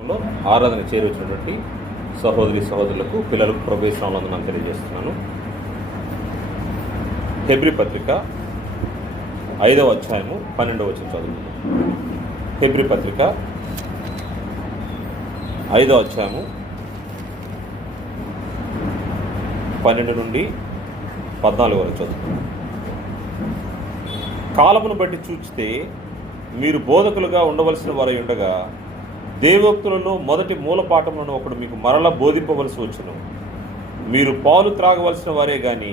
ఆరాధన చేరువచ్చినటువంటి సహోదరి సహోదరులకు పిల్లలకు ప్రవేశనాలను నేను తెలియజేస్తున్నాను. హెబ్రీ పత్రిక 5వ అధ్యాయము 12వ వచనం చదువుతున్నాను. హెబ్రీ పత్రిక 5వ అధ్యాయము 12 నుండి 14 వరకు చదువుతున్నాను. కాలమును బట్టి చూచితే మీరు బోధకులుగా ఉండవలసిన వారై ఉండగా దేవోక్తులలో మొదటి మూలపాఠములను ఒకడు మీకు మరల బోధింపవలసి వచ్చును. మీరు పాలు త్రాగవలసిన వారే గాని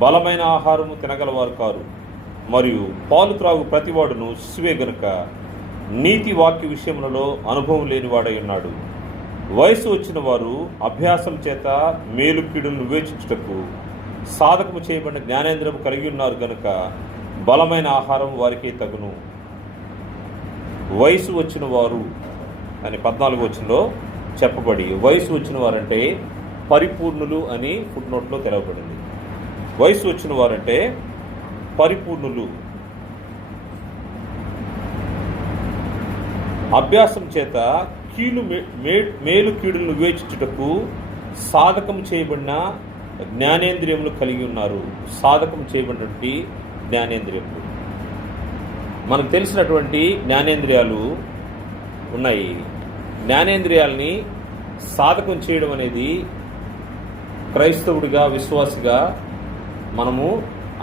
బలమైన ఆహారము తినగలవారు కారు. మరియు పాలు త్రాగు ప్రతివాడును శిశువే గనుక నీతి వాక్య విషయములలో అనుభవం లేనివాడై ఉన్నాడు. వయసు వచ్చిన వారు అభ్యాసం చేత మేలు కీడులను వివేచించుటకు సాధకము చేయబడిన జ్ఞానేంద్రము కలిగి ఉన్నారు గనుక బలమైన ఆహారం వారికే తగును. వయసు వచ్చిన వారు అని 14వ వచనంలో చెప్పబడి, వయసు వచ్చిన వారంటే పరిపూర్ణులు అని ఫుట్ నోట్లో తెలవబడింది. వయసు వచ్చిన వారంటే పరిపూర్ణులు. అభ్యాసం చేత మేలు కీడులను వివేచించుటకు సాధకం చేయబడిన జ్ఞానేంద్రియములు కలిగి ఉన్నారు. సాధకం చేయబడినటువంటి జ్ఞానేంద్రియములు, మనకు తెలిసినటువంటి జ్ఞానేంద్రియాలు ఉన్నాయి. జ్ఞానేంద్రియాలని సాధకం చేయడం అనేది క్రైస్తవుడిగా, విశ్వాసిగా మనము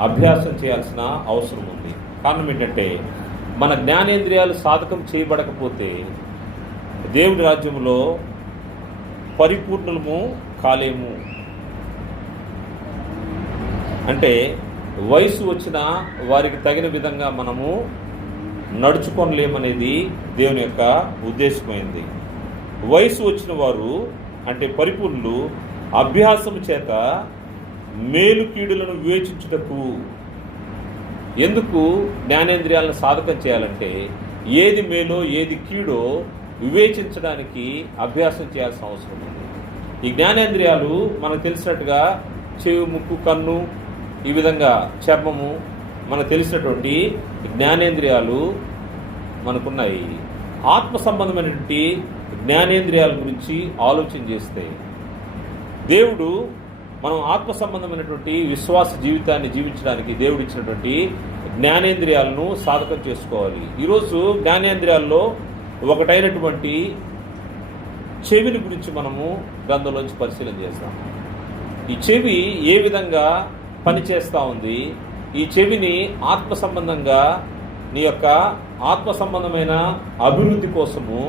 అభ్యాసం చేయాల్సిన అవసరం ఉంది. కారణం ఏంటంటే, మన జ్ఞానేంద్రియాలు సాధకం చేయబడకపోతే దేవుడి రాజ్యంలో పరిపూర్ణము కాలేము. అంటే వయసు వచ్చిన వారికి తగిన విధంగా మనము నడుచుకోలేమనేది దేవుని యొక్క ఉద్దేశమైంది. వయసు వచ్చిన వారు అంటే పరిపూర్ణులు అభ్యాసము చేత మేలు కీడులను వివేచించుటకు. ఎందుకు జ్ఞానేంద్రియాలను సాధకం చేయాలంటే, ఏది మేలో ఏది కీడో వివేచించడానికి అభ్యాసం చేయాల్సిన అవసరం ఉంది. ఈ జ్ఞానేంద్రియాలు మనకు తెలిసినట్టుగా చెవి, ముక్కు, కన్ను, ఈ విధంగా చర్మము, మనకు తెలిసినటువంటి జ్ఞానేంద్రియాలు మనకున్నాయి. ఆత్మ సంబంధమైనటువంటి జ్ఞానేంద్రియాల గురించి ఆలోచన చేస్తే, దేవుడు మనం ఆత్మ సంబంధమైనటువంటి విశ్వాస జీవితాన్ని జీవించడానికి దేవుడు ఇచ్చినటువంటి జ్ఞానేంద్రియాలను సాధకం చేసుకోవాలి. ఈరోజు జ్ఞానేంద్రియాల్లో ఒకటైనటువంటి చెవిని గురించి మనము గ్రంథంలోంచి పరిశీలన చేస్తాం. ఈ చెవి ఏ విధంగా పనిచేస్తూ ఉంది, ఈ చెవిని ఆత్మ సంబంధంగా నీ యొక్క ఆత్మ సంబంధమైన అభివృద్ధి కోసము,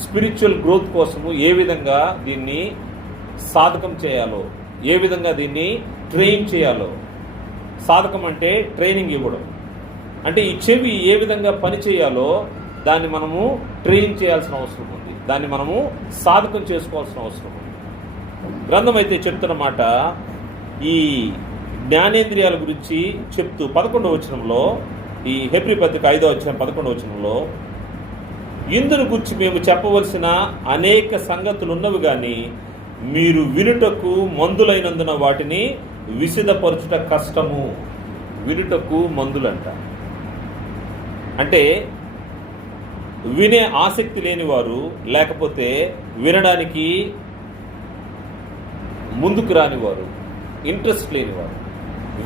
స్పిరిచువల్ గ్రోత్ కోసము ఏ విధంగా దీన్ని సాధకం చేయాలో, ఏ విధంగా దీన్ని ట్రైన్ చేయాలో. సాధకం అంటే ట్రైనింగ్ ఇవ్వడం. అంటే ఈ చెవి ఏ విధంగా పని చేయాలో దాన్ని మనము ట్రైన్ చేయాల్సిన అవసరం ఉంది. దాన్ని మనము సాధకం చేసుకోవాల్సిన అవసరం ఉంది. గ్రంథం అయితే చెప్తున్నమాట, ఈ జ్ఞానేంద్రియాల గురించి చెప్తూ 11వ వచనంలో, ఈ హెబ్రీ పత్రిక 5వ అధ్యాయం 11వ వచనంలో, ఇందును గురించి మేము చెప్పవలసిన అనేక సంగతులు ఉన్నవి కానీ మీరు వినుటకు మందులైనందున వాటిని విశదపరచుట కష్టము. వినుటకు మందులంట. అంటే వినే ఆసక్తి లేనివారు, లేకపోతే వినడానికి ముందుకు రానివారు, ఇంట్రెస్ట్ లేనివారు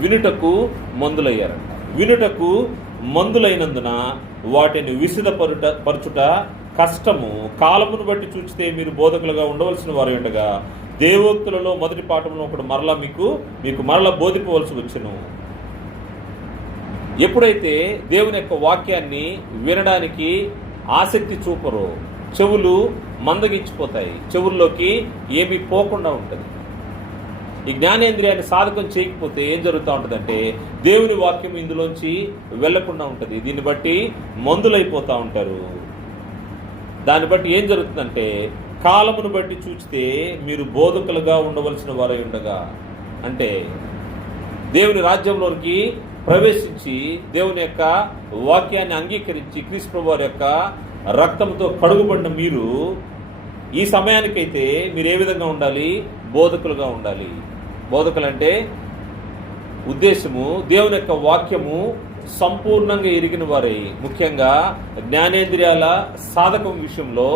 వినుటకు మందులయ్యారంట. వినుటకు మందులైనందున వాటిని విశదపరచుట కష్టము. కాలమును బట్టి చూచితే మీరు బోధకులుగా ఉండవలసిన వారు ఉండగా దేవోక్తులలో మొదటి పాఠంలో ఒకడు మరలా మీకు మరలా బోధింపవలసి వచ్చును. ఎప్పుడైతే దేవుని యొక్క వాక్యాన్ని వినడానికి ఆసక్తి చూపరో చెవులు మందగించిపోతాయి, చెవుల్లోకి ఏమీ పోకుండా ఉంటుంది. ఈ జ్ఞానేంద్రియాన్ని సాధకం చేయకపోతే ఏం జరుగుతూ ఉంటుందంటే, దేవుని వాక్యం ఇందులోంచి వెళ్లకుండా ఉంటుంది. దీన్ని బట్టి మందులైపోతూ ఉంటారు. దాన్ని బట్టి ఏం జరుగుతుందంటే, కాలమును బట్టి చూస్తే మీరు బోధకులుగా ఉండవలసిన వారై ఉండగా, అంటే దేవుని రాజ్యంలోనికి ప్రవేశించి దేవుని యొక్క వాక్యాన్ని అంగీకరించి క్రీస్తు ప్రభువు వారి యొక్క రక్తంతో కడుగుబడిన మీరు ఈ సమయానికైతే మీరు ఏ విధంగా ఉండాలి? బోధకులుగా ఉండాలి. బోధకులంటే ఉద్దేశము దేవుని యొక్క వాక్యము సంపూర్ణంగా ఎరిగిన వారై, ముఖ్యంగా జ్ఞానేంద్రియాల సాధకం విషయంలో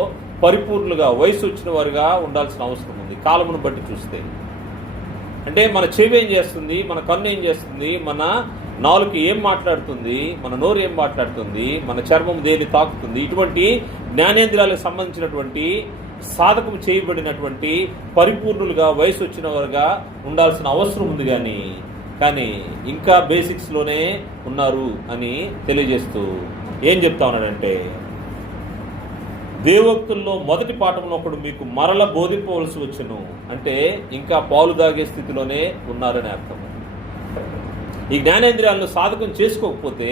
పరిపూర్ణులుగా వయసు వచ్చిన వారుగా ఉండాల్సిన అవసరం ఉంది కాలమును బట్టి చూస్తే. అంటే మన చెవి ఏం చేస్తుంది, మన కన్ను ఏం చేస్తుంది, మన నాలుక ఏం మాట్లాడుతుంది, మన నోరు ఏం మాట్లాడుతుంది, మన చర్మం దేన్ని తాకుతుంది, ఇటువంటి జ్ఞానేంద్రియాలకు సంబంధించినటువంటి సాధకం చేయబడినటువంటి పరిపూర్ణులుగా వయసు వచ్చిన వారుగా ఉండాల్సిన అవసరం ఉంది. కానీ ఇంకా బేసిక్స్లోనే ఉన్నారు అని తెలియజేస్తూ ఏం చెప్తా ఉన్నాడంటే, దేవోక్తుల్లో మొదటి పాఠంలో ఒకడు మీకు మరల బోధింపవలసి వచ్చును అంటే ఇంకా పాలు తాగే స్థితిలోనే ఉన్నారని అర్థం. ఈ జ్ఞానేంద్రియాలను సాధకం చేసుకోకపోతే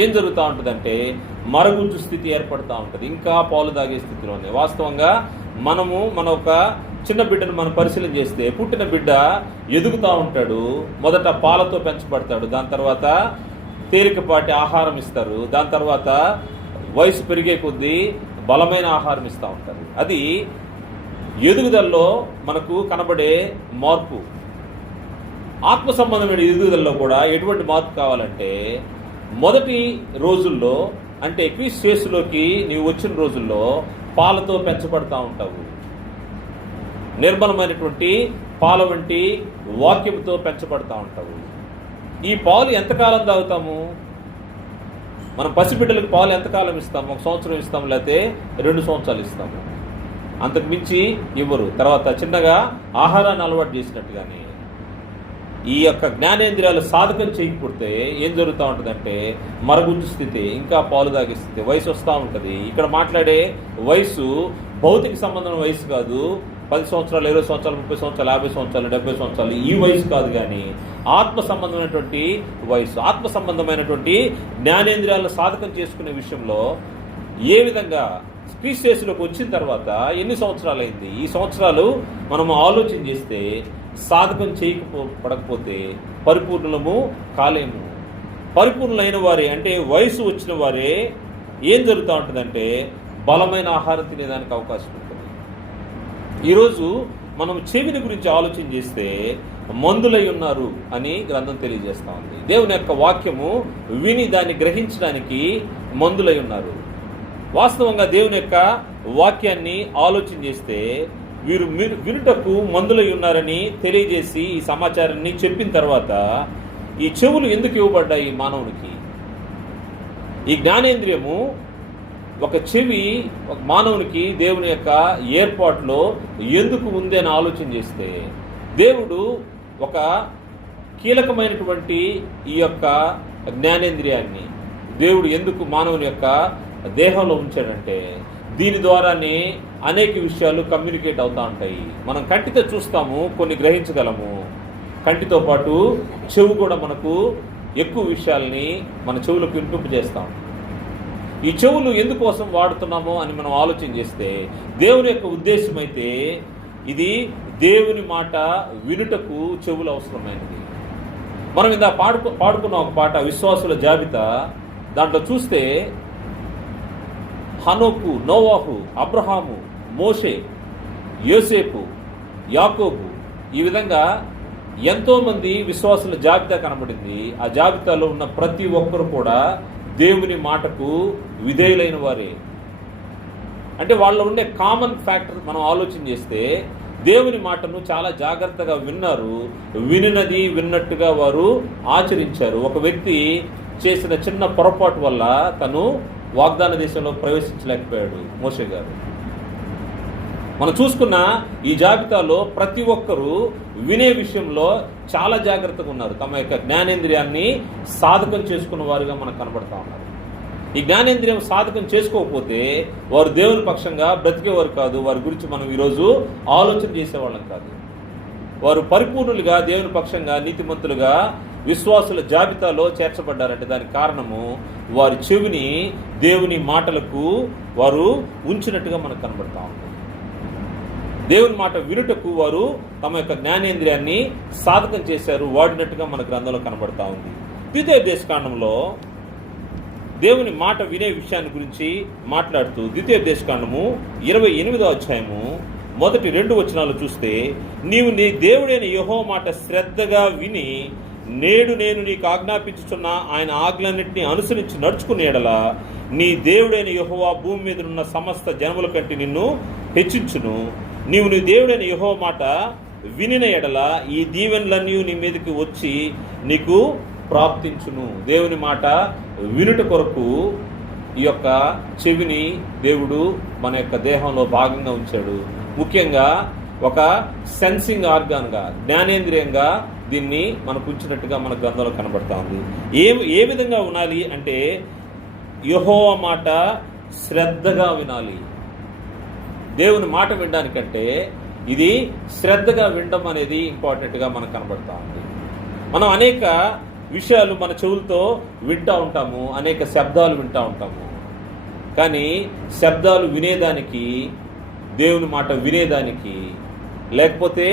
ఏం జరుగుతూ ఉంటుందంటే మరుగుజ్జు స్థితి ఏర్పడుతూ ఉంటుంది, ఇంకా పాలు తాగే స్థితిలోనే. వాస్తవంగా మన ఒక చిన్న బిడ్డను మనం పరిశీలన చేస్తే పుట్టిన బిడ్డ ఎదుగుతూ ఉంటాడు, మొదట పాలతో పెంచబడతాడు, దాని తర్వాత తేలికపాటి ఆహారం ఇస్తారు, దాని తర్వాత వయసు పెరిగే కొద్దీ బలమైన ఆహారం ఇస్తూ ఉంటారు. అది ఎదుగుదలలో మనకు కనబడే మార్పు. ఆత్మ సంబంధమైన ఎదుగుదలలో కూడా ఎటువంటి మార్పు కావాలంటే మొదటి రోజుల్లో అంటే క్రీస్తు యేసులోకి నీవు వచ్చిన రోజుల్లో పాలతో పెంచబడతా ఉంటావు. నిర్మలమైనటువంటి పాల వంటి వాక్యంతో పెంచబడతా ఉంటావు. ఈ పాలు ఎంతకాలం తాగుతాము? మనం పసిబిడ్డలకు పాలు ఎంతకాలం ఇస్తాము? 1 సంవత్సరం ఇస్తాము, లేకపోతే 2 సంవత్సరాలు ఇస్తాము, అంతకు మించి ఇవ్వరు. తర్వాత చిన్నగా ఆహారాన్ని అలవాటు చేసినట్టుగానే ఈ యొక్క జ్ఞానేంద్రియాలు సాధకం చేయకపోతే ఏం జరుగుతూ ఉంటుందంటే మరుగుజ్జు స్థితి, ఇంకా పాలు తాగే స్థితి, వయసు వస్తూ ఉంటుంది. ఇక్కడ మాట్లాడే వయసు భౌతిక సంబంధమైన వయసు కాదు, 10 సంవత్సరాలు, 20 సంవత్సరాలు, 30 సంవత్సరాలు, 50 సంవత్సరాలు, 70 సంవత్సరాలు, ఈ వయసు కాదు. కానీ ఆత్మ సంబంధమైనటువంటి వయసు, ఆత్మ సంబంధమైనటువంటి జ్ఞానేంద్రియాలను సాధకం చేసుకునే విషయంలో ఏ విధంగా క్రీస్తు యేసులోకి వచ్చిన తర్వాత ఎన్ని సంవత్సరాలు అయింది, ఈ సంవత్సరాలు మనం ఆలోచన చేస్తే సాధకం చేయకపోతే పరిపూర్ణులము కాలేము. పరిపూర్ణులైన వారే అంటే వయసు వచ్చిన వారే ఏం జరుగుతూ ఉంటుందంటే బలమైన ఆహారం తినేదానికి అవకాశం ఉంటుంది. ఈరోజు మనం చెవిని గురించి ఆలోచన చేస్తే మందులై ఉన్నారు అని గ్రంథం తెలియజేస్తూ ఉంది. దేవుని యొక్క వాక్యము విని దాన్ని గ్రహించడానికి మందులై ఉన్నారు. వాస్తవంగా దేవుని యొక్క వాక్యాన్ని ఆలోచన చేస్తే వీరు వినుటకు మందులై ఉన్నారని తెలియజేసి ఈ సమాచారాన్ని చెప్పిన తర్వాత ఈ చెవులు ఎందుకు ఇవ్వబడ్డాయి మానవునికి? ఈ జ్ఞానేంద్రియము ఒక చెవి ఒక మానవునికి దేవుని యొక్క ఏర్పాటులో ఎందుకు ఉంది అని ఆలోచన చేస్తే దేవుడు ఒక కీలకమైనటువంటి ఈ యొక్క జ్ఞానేంద్రియాన్ని దేవుడు ఎందుకు మానవుని యొక్క దేహంలో ఉంచాడంటే దీని ద్వారానే అనేక విషయాలు కమ్యూనికేట్ అవుతూ ఉంటాయి. మనం కంటితో చూస్తాము, కొన్ని గ్రహించగలము. కంటితో పాటు చెవు కూడా మనకు ఎక్కువ విషయాల్ని మన చెవులకు వినిపింపజేస్తాం. ఈ చెవులు ఎందుకోసం వాడుతున్నామో అని మనం ఆలోచన చేస్తే దేవుని యొక్క ఉద్దేశం అయితే ఇది దేవుని మాట వినుటకు చెవులు అవసరమైనది. మనం ఇందా పాడుకున్న ఒక పాట విశ్వాసుల జాబితా, దాంట్లో చూస్తే హనోకు, నోవాహు, అబ్రహాము, మోషే, యోసేపు, యాకోబు, ఈ విధంగా ఎంతోమంది విశ్వాసుల జాబితా కనబడింది. ఆ జాబితాలో ఉన్న ప్రతి ఒక్కరు కూడా దేవుని మాటకు విధేయులైన వారే. అంటే వాళ్ళలో ఉండే కామన్ ఫ్యాక్టర్ మనం ఆలోచన చేస్తే దేవుని మాటను చాలా జాగ్రత్తగా విన్నారు, వినినది విన్నట్టుగా వారు ఆచరించారు. ఒక వ్యక్తి చేసిన చిన్న పొరపాటు వల్ల తను వాగ్దాన దేశంలో ప్రవేశించలేకపోయాడు, మోషే గారు. మనం చూసుకున్న ఈ జాబితాలో ప్రతి ఒక్కరూ వినే విషయంలో చాలా జాగ్రత్తగా ఉన్నారు. తమ యొక్క జ్ఞానేంద్రియాన్ని సాధకం చేసుకున్న వారుగా మనకు కనబడతా ఉన్నారు. ఈ జ్ఞానేంద్రియం సాధకం చేసుకోకపోతే వారు దేవుని పక్షంగా బ్రతికేవారు కాదు. వారి గురించి మనం ఈరోజు ఆలోచన చేసేవాళ్ళం కాదు. వారు పరిపూర్ణులుగా దేవుని పక్షంగా నీతిమంతులుగా విశ్వాసుల జాబితాలో చేర్చబడ్డారంటే దానికి కారణము వారి చెవిని దేవుని మాటలకు వారు ఉంచినట్టుగా మనకు కనబడతా ఉంది. దేవుని మాట వినుటకు వారు తమ యొక్క జ్ఞానేంద్రియాన్ని సాధకం చేశారు, వాడినట్టుగా మన గ్రంథంలో కనబడతా ఉంది. ద్వితీయోపదేశకాండంలో దేవుని మాట వినే విషయాన్ని గురించి మాట్లాడుతూ ద్వితీయోపదేశకాండము 28వ అధ్యాయము మొదటి 2 వచనాలు చూస్తే, నీవు నీ దేవుడైన యెహోవా మాట శ్రద్ధగా విని నేడు నేను నీకు ఆజ్ఞాపించుచున్న ఆయన ఆజ్ఞలన్నింటినీ అనుసరించి నడుచుకునే యెడల నీ దేవుడైన యెహోవా భూమి మీద ఉన్న సమస్త జనముల కంటే నిన్ను హెచ్చించును. నీవు నీ దేవుడైన యెహోవా మాట వినిన ఎడల ఈ దీవెనలన్నీ నీ మీదకి వచ్చి నీకు ప్రాప్తించును. దేవుని మాట వినుట కొరకు ఈ యొక్క చెవిని దేవుడు మన యొక్క దేహంలో భాగంగా ఉంచాడు. ముఖ్యంగా ఒక సెన్సింగ్ ఆర్గాన్గా, జ్ఞానేంద్రియంగా దీన్ని మనకు ఉంచినట్టుగా మన గ్రంథంలో కనబడతా ఉంది. ఏ విధంగా వినాలి అంటే యెహోవా మాట శ్రద్ధగా వినాలి. దేవుని మాట వినడానికంటే ఇది శ్రద్ధగా వినడం అనేది ఇంపార్టెంట్గా మనకు కనబడతా ఉంది. మనం అనేక విషయాలు మన చెవులతో వింటూ ఉంటాము, అనేక శబ్దాలు వింటూ ఉంటాము. కానీ శబ్దాలు వినేదానికి, దేవుని మాట వినేదానికి, లేకపోతే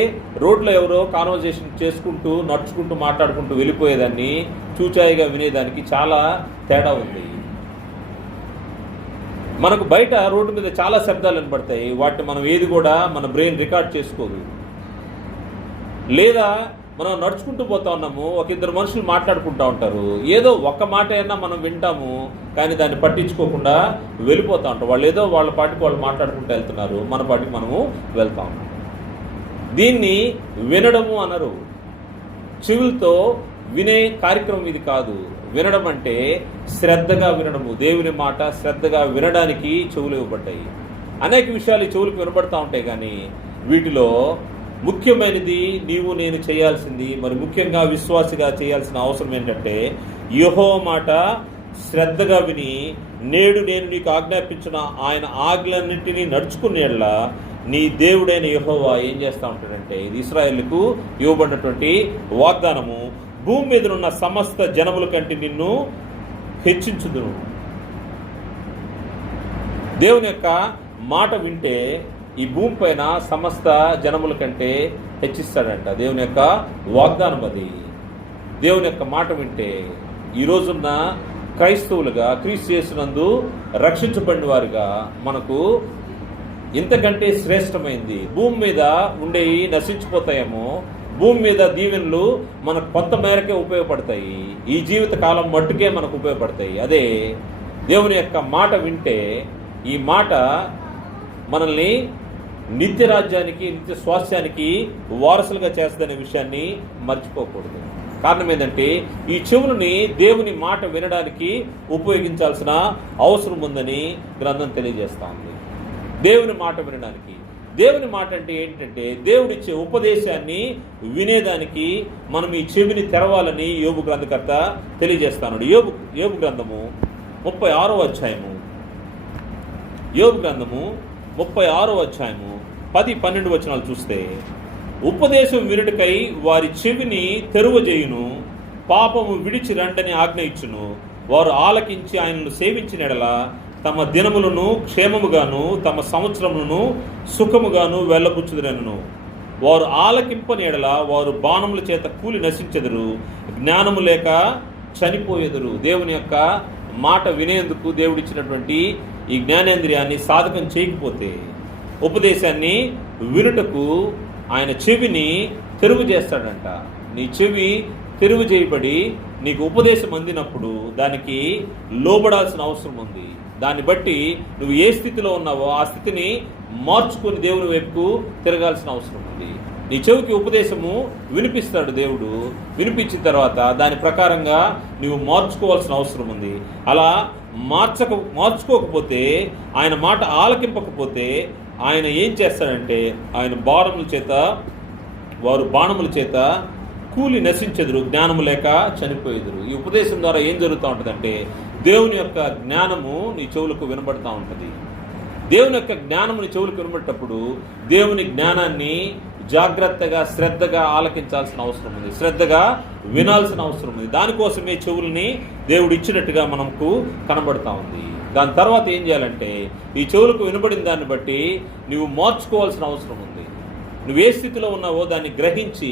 రోడ్లో ఎవరో కాన్వర్జేషన్ చేసుకుంటూ నడుచుకుంటూ మాట్లాడుకుంటూ వెళ్ళిపోయేదాన్ని చూచాయిగా వినేదానికి చాలా తేడా ఉంది. మనకు బయట రోడ్డు మీద చాలా శబ్దాలు వినపడతాయి. వాటిని మనం ఏది కూడా మన బ్రెయిన్ రికార్డ్ చేసుకోదు. లేదా మనం నడుచుకుంటూ పోతా ఉన్నాము, ఒక ఇద్దరు మనుషులు మాట్లాడుకుంటూ ఉంటారు, ఏదో ఒక్క మాట అయినా మనం వింటాము, కానీ దాన్ని పట్టించుకోకుండా వెళ్ళిపోతూ ఉంటాం. వాళ్ళు ఏదో వాళ్ళ పాటికి వాళ్ళు మాట్లాడుకుంటూ వెళ్తున్నారు, మన పాటికి మనము వెళ్తాం. దీన్ని వినడము అనరు. చెవులతో వినే కార్యక్రమం ఇది కాదు. వినడం అంటే శ్రద్ధగా వినడము. దేవుని మాట శ్రద్ధగా వినడానికి చెవులు ఇవ్వబడ్డాయి. అనేక విషయాలు చెవులకు వినబడతా ఉంటాయి, కానీ వీటిలో ముఖ్యమైనది నీవు నేను చేయాల్సింది, మరి ముఖ్యంగా విశ్వాసిగా చేయాల్సిన అవసరం ఏంటంటే యెహోవా మాట శ్రద్ధగా విని నేడు నేను నీకు ఆజ్ఞాపించిన ఆయన ఆజ్ఞలన్నింటినీ నడుచుకునేలా నీ దేవుడైన యెహోవా ఏం చేస్తూ ఉంటాడంటే, ఇది ఇశ్రాయేలుకు ఇవ్వబడినటువంటి వాగ్దానము, భూమి మీద ఉన్న సమస్త జనముల కంటే నిన్ను హెచ్చించుదును. దేవుని యొక్క మాట వింటే ఈ భూమి పైన సమస్త జనముల కంటే హెచ్చిస్తాడంట. దేవుని యొక్క వాగ్దానం అది. దేవుని యొక్క మాట వింటే ఈ రోజున్న క్రైస్తవులుగా, క్రీస్తు యేసునందు రక్షించబడిన వారుగా మనకు ఇంతకంటే శ్రేష్టమైంది భూమి మీద ఉండేవి నశించిపోతాయేమో, భూమి మీద దీవెనలు మనకు కొంత మేరకే ఉపయోగపడతాయి, ఈ జీవిత కాలం మట్టుకే మనకు ఉపయోగపడతాయి. అదే దేవుని యొక్క మాట వింటే ఈ మాట మనల్ని నిత్య రాజ్యానికి, నిత్య స్వాస్థ్యానికి వారసులుగా చేస్తుందనే విషయాన్ని మర్చిపోకూడదు. కారణం ఏంటంటే ఈ చెవులని దేవుని మాట వినడానికి ఉపయోగించాల్సిన అవసరం ఉందని గ్రంథం తెలియజేస్తా ఉంది. దేవుని మాట వినడానికి, దేవుని మాట అంటే ఏంటంటే దేవుడిచ్చే ఉపదేశాన్ని వినేదానికి మనం ఈ చెవిని తెరవాలని యోబు గ్రంథకర్త తెలియజేస్తాడు. యోబు గ్రంథము 36వ అధ్యాయము, యోబు గ్రంథము 36వ అధ్యాయము 10-12 వచనాలు చూస్తే, ఉపదేశం వినుటకై వారి చెవిని తెరువజేయును, పాపము విడిచి రండని ఆజ్ఞ ఇచ్చును, వారు ఆలకించి ఆయనను సేవించిన ఎడల తమ దినములను క్షేమముగాను తమ సంవత్సరములను సుఖముగాను వెళ్ళబుచ్చుదురను. వారు ఆలకింపని ఎడల వారు బాణముల చేత కూలి నశించెదరు, జ్ఞానము లేక చనిపోయేదరు. దేవుని యొక్క మాట వినేందుకు దేవుడిచ్చినటువంటి ఈ జ్ఞానేంద్రియాన్ని సాధకం చేయకపోతే, ఉపదేశాన్ని వినుటకు ఆయన చెవిని తెరువు చేస్తాడంట. నీ చెవి తెరువు చేయబడి నీకు ఉపదేశం అందినప్పుడు దానికి లోబడాల్సిన అవసరం ఉంది. దాన్ని బట్టి నువ్వు ఏ స్థితిలో ఉన్నావో ఆ స్థితిని మార్చుకొని దేవుని వైపుకు తిరగాల్సిన అవసరం ఉంది. నీ చెవికి ఉపదేశము వినిపిస్తాడు దేవుడు. వినిపించిన తర్వాత దాని ప్రకారంగా నువ్వు మార్చుకోవాల్సిన అవసరం ఉంది. అలా మార్చుకోకపోతే, ఆయన మాట ఆలకింపకపోతే ఆయన ఏం చేస్తాడంటే వారు బాణముల చేత కూలి నశించెదరు, జ్ఞానము లేక చనిపోయేదురు. ఈ ఉపదేశం ద్వారా ఏం జరుగుతూ ఉంటుందంటే దేవుని యొక్క జ్ఞానము నీ చెవులకు వినబడుతూ ఉంటుంది. దేవుని యొక్క జ్ఞానము నీ చెవులకు వినబడేటప్పుడు దేవుని జ్ఞానాన్ని జాగ్రత్తగా శ్రద్ధగా ఆలకించాల్సిన అవసరం ఉంది, శ్రద్ధగా వినాల్సిన అవసరం ఉంది. దానికోసమే చెవుల్ని దేవుడు ఇచ్చినట్టుగా మనకు కనబడతా ఉంది. దాని తర్వాత ఏం చేయాలంటే ఈ చెవులకు వినబడిన దాన్ని బట్టి నువ్వు మార్చుకోవాల్సిన అవసరం ఉంది. నువ్వు ఏ స్థితిలో ఉన్నావో దాన్ని గ్రహించి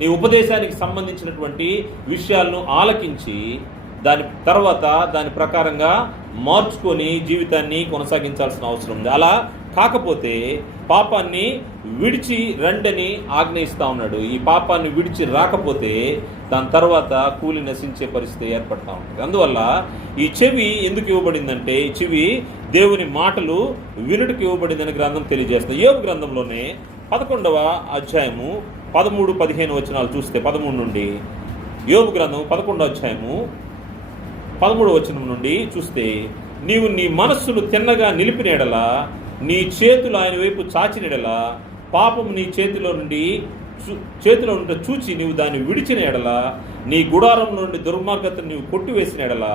నీ ఉపదేశానికి సంబంధించినటువంటి విషయాలను ఆలకించి దాని తర్వాత దాని ప్రకారంగా మార్చుకొని జీవితాన్ని కొనసాగించాల్సిన అవసరం ఉంది. అలా కాకపోతే పాపాన్ని విడిచి రండని ఆజ్ఞయిస్తా ఉన్నాడు. ఈ పాపాన్ని విడిచి రాకపోతే దాని తర్వాత కూలి నశించే పరిస్థితి ఏర్పడతా ఉంటుంది. అందువల్ల ఈ చెవి ఎందుకు ఇవ్వబడిందంటే, ఈ చెవి దేవుని మాటలు వినుటకు ఇవ్వబడిందని గ్రంథం తెలియజేస్తుంది. యోబు గ్రంథంలోనే 11వ అధ్యాయము 13-15 వచనాలు చూస్తే, 13 నుండి యోబు గ్రంథం 11వ అధ్యాయము 13వ వచనం నుండి చూస్తే, నీవు నీ మనస్సును తిన్నగా నిలిపిన ఎడల, నీ చేతులు ఆయన వైపు చాచిన ఎడల, పాపము నీ చేతిలో ఉండి చూచి నీవు దాన్ని విడిచిన ఎడల, నీ గుడారంలో నుండి దుర్మార్గతను నీవు కొట్టివేసిన ఎడల,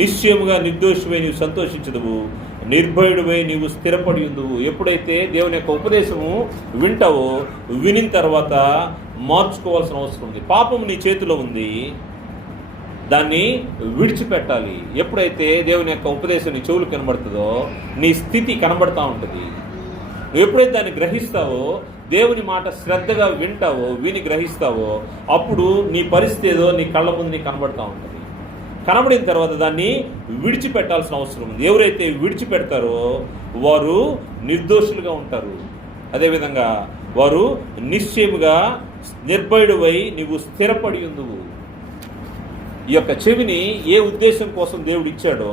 నిశ్చయముగా నిర్దోషివై నీవు సంతోషించదువు, నిర్భయుడివై నీవు స్థిరపడి ఉందువు. ఎప్పుడైతే దేవుని యొక్క ఉపదేశము వింటావో, వినిన తర్వాత మార్చుకోవాల్సిన అవసరం ఉంది. పాపం నీ చేతిలో ఉంది, దాన్ని విడిచిపెట్టాలి. ఎప్పుడైతే దేవుని యొక్క ఉపదేశం నీ చెవులు కనబడుతుందో, నీ స్థితి కనబడతా ఉంటుంది. నువ్వు ఎప్పుడైతే దాన్ని గ్రహిస్తావో, దేవుని మాట శ్రద్ధగా వింటావో, విని గ్రహిస్తావో, అప్పుడు నీ పరిస్థితి ఏదో నీ కళ్ళ ముందు నీకు కనబడతా ఉంటుంది. కనబడిన తర్వాత దాన్ని విడిచిపెట్టాల్సిన అవసరం ఉంది. ఎవరైతే విడిచిపెడతారో వారు నిర్దోషులుగా ఉంటారు. అదేవిధంగా వారు నిశ్చయముగా నిర్భయుడివై నీవు స్థిరపడి ఉందువు. ఈ యొక్క చెవిని ఏ ఉద్దేశం కోసం దేవుడు ఇచ్చాడో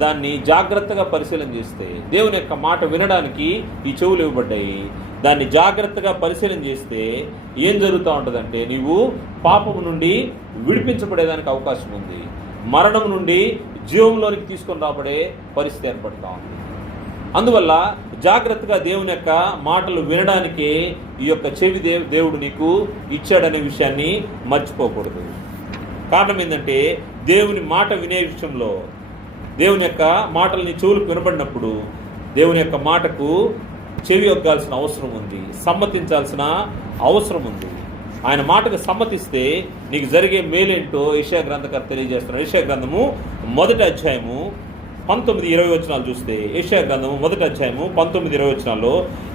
దాన్ని జాగ్రత్తగా పరిశీలన చేస్తే, దేవుని యొక్క మాట వినడానికి ఈ చెవులు ఇవ్వబడ్డాయి, దాన్ని జాగ్రత్తగా పరిశీలన చేస్తే ఏం జరుగుతూ ఉంటుందంటే, నీవు పాపము నుండి విడిపించబడేదానికి అవకాశం ఉంది. మరణం నుండి జీవంలోనికి తీసుకొని రాబడే పరిస్థితి ఏర్పడుతూ ఉంది. అందువల్ల జాగ్రత్తగా దేవుని యొక్క మాటలు వినడానికే ఈ యొక్క చెవి దేవుడు నీకు ఇచ్చాడనే విషయాన్ని మర్చిపోకూడదు. కారణం ఏంటంటే, దేవుని మాట వినే విషయంలో, దేవుని యొక్క మాటల్ని చెవులకు వినబడినప్పుడు దేవుని యొక్క మాటకు చెవి ఒగ్గాల్సిన అవసరం ఉంది, సమ్మతించాల్సిన అవసరం ఉంది. ఆయన మాటకు సమ్మతిస్తే నీకు జరిగే మేలేంటో యెషయా గ్రంథకర్త తెలియజేస్తున్నాడు. యెషయా గ్రంథము 1వ అధ్యాయము 19-20 వచనాలు చూస్తే, యెషయా గ్రంథము 1వ అధ్యాయము 19-20 వచనాల్లో,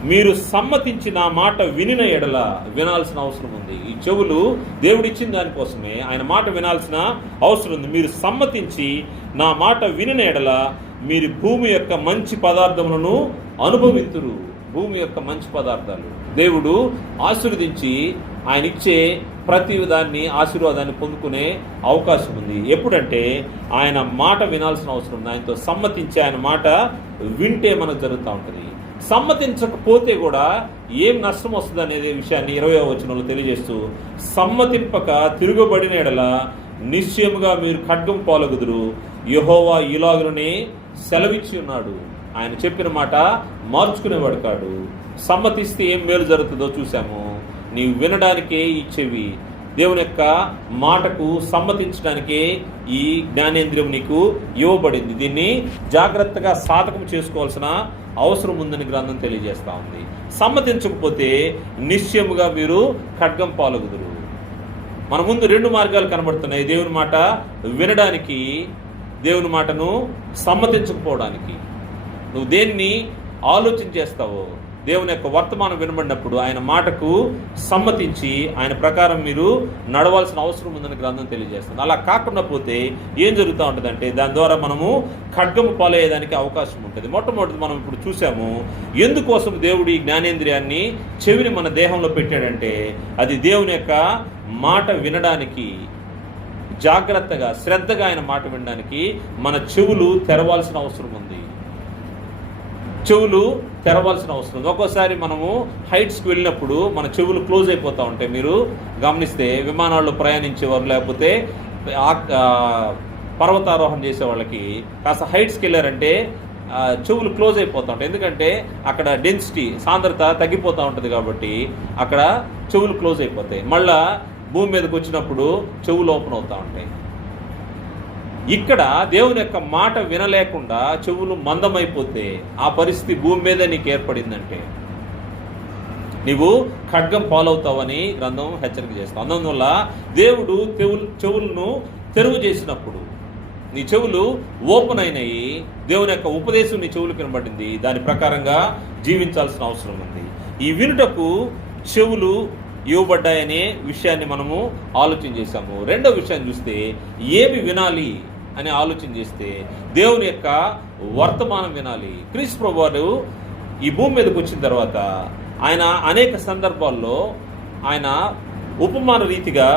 మీరు సమ్మతించి నా మాట వినిన ఎడల, వినాల్సిన అవసరం ఉంది. ఈ చెవులు దేవుడిచ్చిన దానికోసమే, ఆయన మాట వినాల్సిన అవసరం ఉంది. మీరు సమ్మతించి నా మాట వినిన ఎడల, మీరు భూమి యొక్క మంచి పదార్థములను అనుభవింతురు. భూమి యొక్క మంచి పదార్థాలు దేవుడు ఆశీర్వదించి ఆయన ఇచ్చే ప్రతి దాన్ని, ఆశీర్వాదాన్ని పొందుకునే అవకాశం ఉంది. ఎప్పుడంటే ఆయన మాట వినాల్సిన అవసరం ఉంది. ఆయనతో సమ్మతించి ఆయన మాట వింటే మనకు జరుగుతూ ఉంటుంది. సమ్మతించకపోతే కూడా ఏం నష్టం వస్తుంది అనేది విషయాన్ని 20వ వచనంలో తెలియజేస్తూ, సమ్మతింపక తిరుగుబడిన ఎడల నిశ్చయముగా మీరు ఖడ్గం పాలగుదురు, యెహోవా ఇలాగునే సెలవిచ్చి ఉన్నాడు. ఆయన చెప్పిన మాట మార్చుకునేవాడు కాడు. సమ్మతిస్తే ఏం మేలు జరుగుతుందో చూసాము. నీవు వినడానికే ఈ చెవి, దేవుని యొక్క మాటకు సమ్మతించడానికే ఈ జ్ఞానేంద్రియం నీకు ఇవ్వబడింది. దీన్ని జాగ్రత్తగా సాధకం చేసుకోవాల్సిన అవసరం ఉందని గ్రంథం తెలియజేస్తూ ఉంది. సమ్మతించకపోతే నిశ్చయముగా మీరు ఖడ్గం పాలగుదురు. మన ముందు 2 మార్గాలు కనబడుతున్నాయి. దేవుని మాట వినడానికి, దేవుని మాటను సమ్మతించకపోవడానికి. నువ్వు దేన్ని ఆలోచన చేస్తావో, దేవుని యొక్క వర్తమానం వినబడినప్పుడు ఆయన మాటకు సమ్మతించి ఆయన ప్రకారం మీరు నడవాల్సిన అవసరం ఉందని గ్రంథం తెలియజేస్తుంది. అలా కాకుండా పోతే ఏం జరుగుతూ ఉంటుందంటే, దాని ద్వారా మనము ఖడ్గము పాలయ్యేదానికి అవకాశం ఉంటుంది. మొట్టమొదటి మనం ఇప్పుడు చూసాము, ఎందుకోసం దేవుడు ఈ జ్ఞానేంద్రియాన్ని, చెవిని మన దేహంలో పెట్టాడంటే, అది దేవుని యొక్క మాట వినడానికి, జాగ్రత్తగా శ్రద్ధగా ఆయన మాట వినడానికి మన చెవులు తెరవాల్సిన అవసరం ఉంది. చెవులు తెరవాల్సిన అవసరం ఉంది. ఒక్కోసారి మనము హైట్స్కి వెళ్ళినప్పుడు మన చెవులు క్లోజ్ అయిపోతూ ఉంటాయి. మీరు గమనిస్తే విమానాల్లో ప్రయాణించేవారు, లేకపోతే పర్వతారోహణ చేసే వాళ్ళకి కాస్త హైట్స్కి వెళ్ళారంటే చెవులు క్లోజ్ అయిపోతూ ఉంటాయి. ఎందుకంటే అక్కడ డెన్సిటీ, సాంద్రత తగ్గిపోతూ ఉంటుంది కాబట్టి అక్కడ చెవులు క్లోజ్ అయిపోతాయి. మళ్ళా భూమి మీదకి వచ్చినప్పుడు చెవులు ఓపెన్ అవుతూ ఉంటాయి. ఇక్కడ దేవుని యొక్క మాట వినలేకుండా చెవులు మందమైపోతే ఆ పరిస్థితి భూమి మీద నీకు ఏర్పడిందంటే నీవు ఖడ్గం పాలవుతావని గ్రంథం హెచ్చరిక చేస్తాం. అందువల్ల దేవుడు చెవులను తెరువు చేసినప్పుడు నీ చెవులు ఓపెన్ అయినాయి, దేవుని యొక్క ఉపదేశం నీ చెవులు కనబడింది, దాని ప్రకారంగా జీవించాల్సిన అవసరం ఉంది. ఈ వినుటకు చెవులు ఇవ్వబడ్డాయనే విషయాన్ని మనము ఆలోచన చేశాము. రెండో విషయాన్ని చూస్తే, ఏమి వినాలి అని ఆలోచన చేస్తే దేవుని యొక్క వర్తమానం వినాలి. క్రీస్తు ప్రభువారు ఈ భూమి మీదకి వచ్చిన తర్వాత ఆయన అనేక సందర్భాల్లో ఆయన ఉపమాన రీతిగా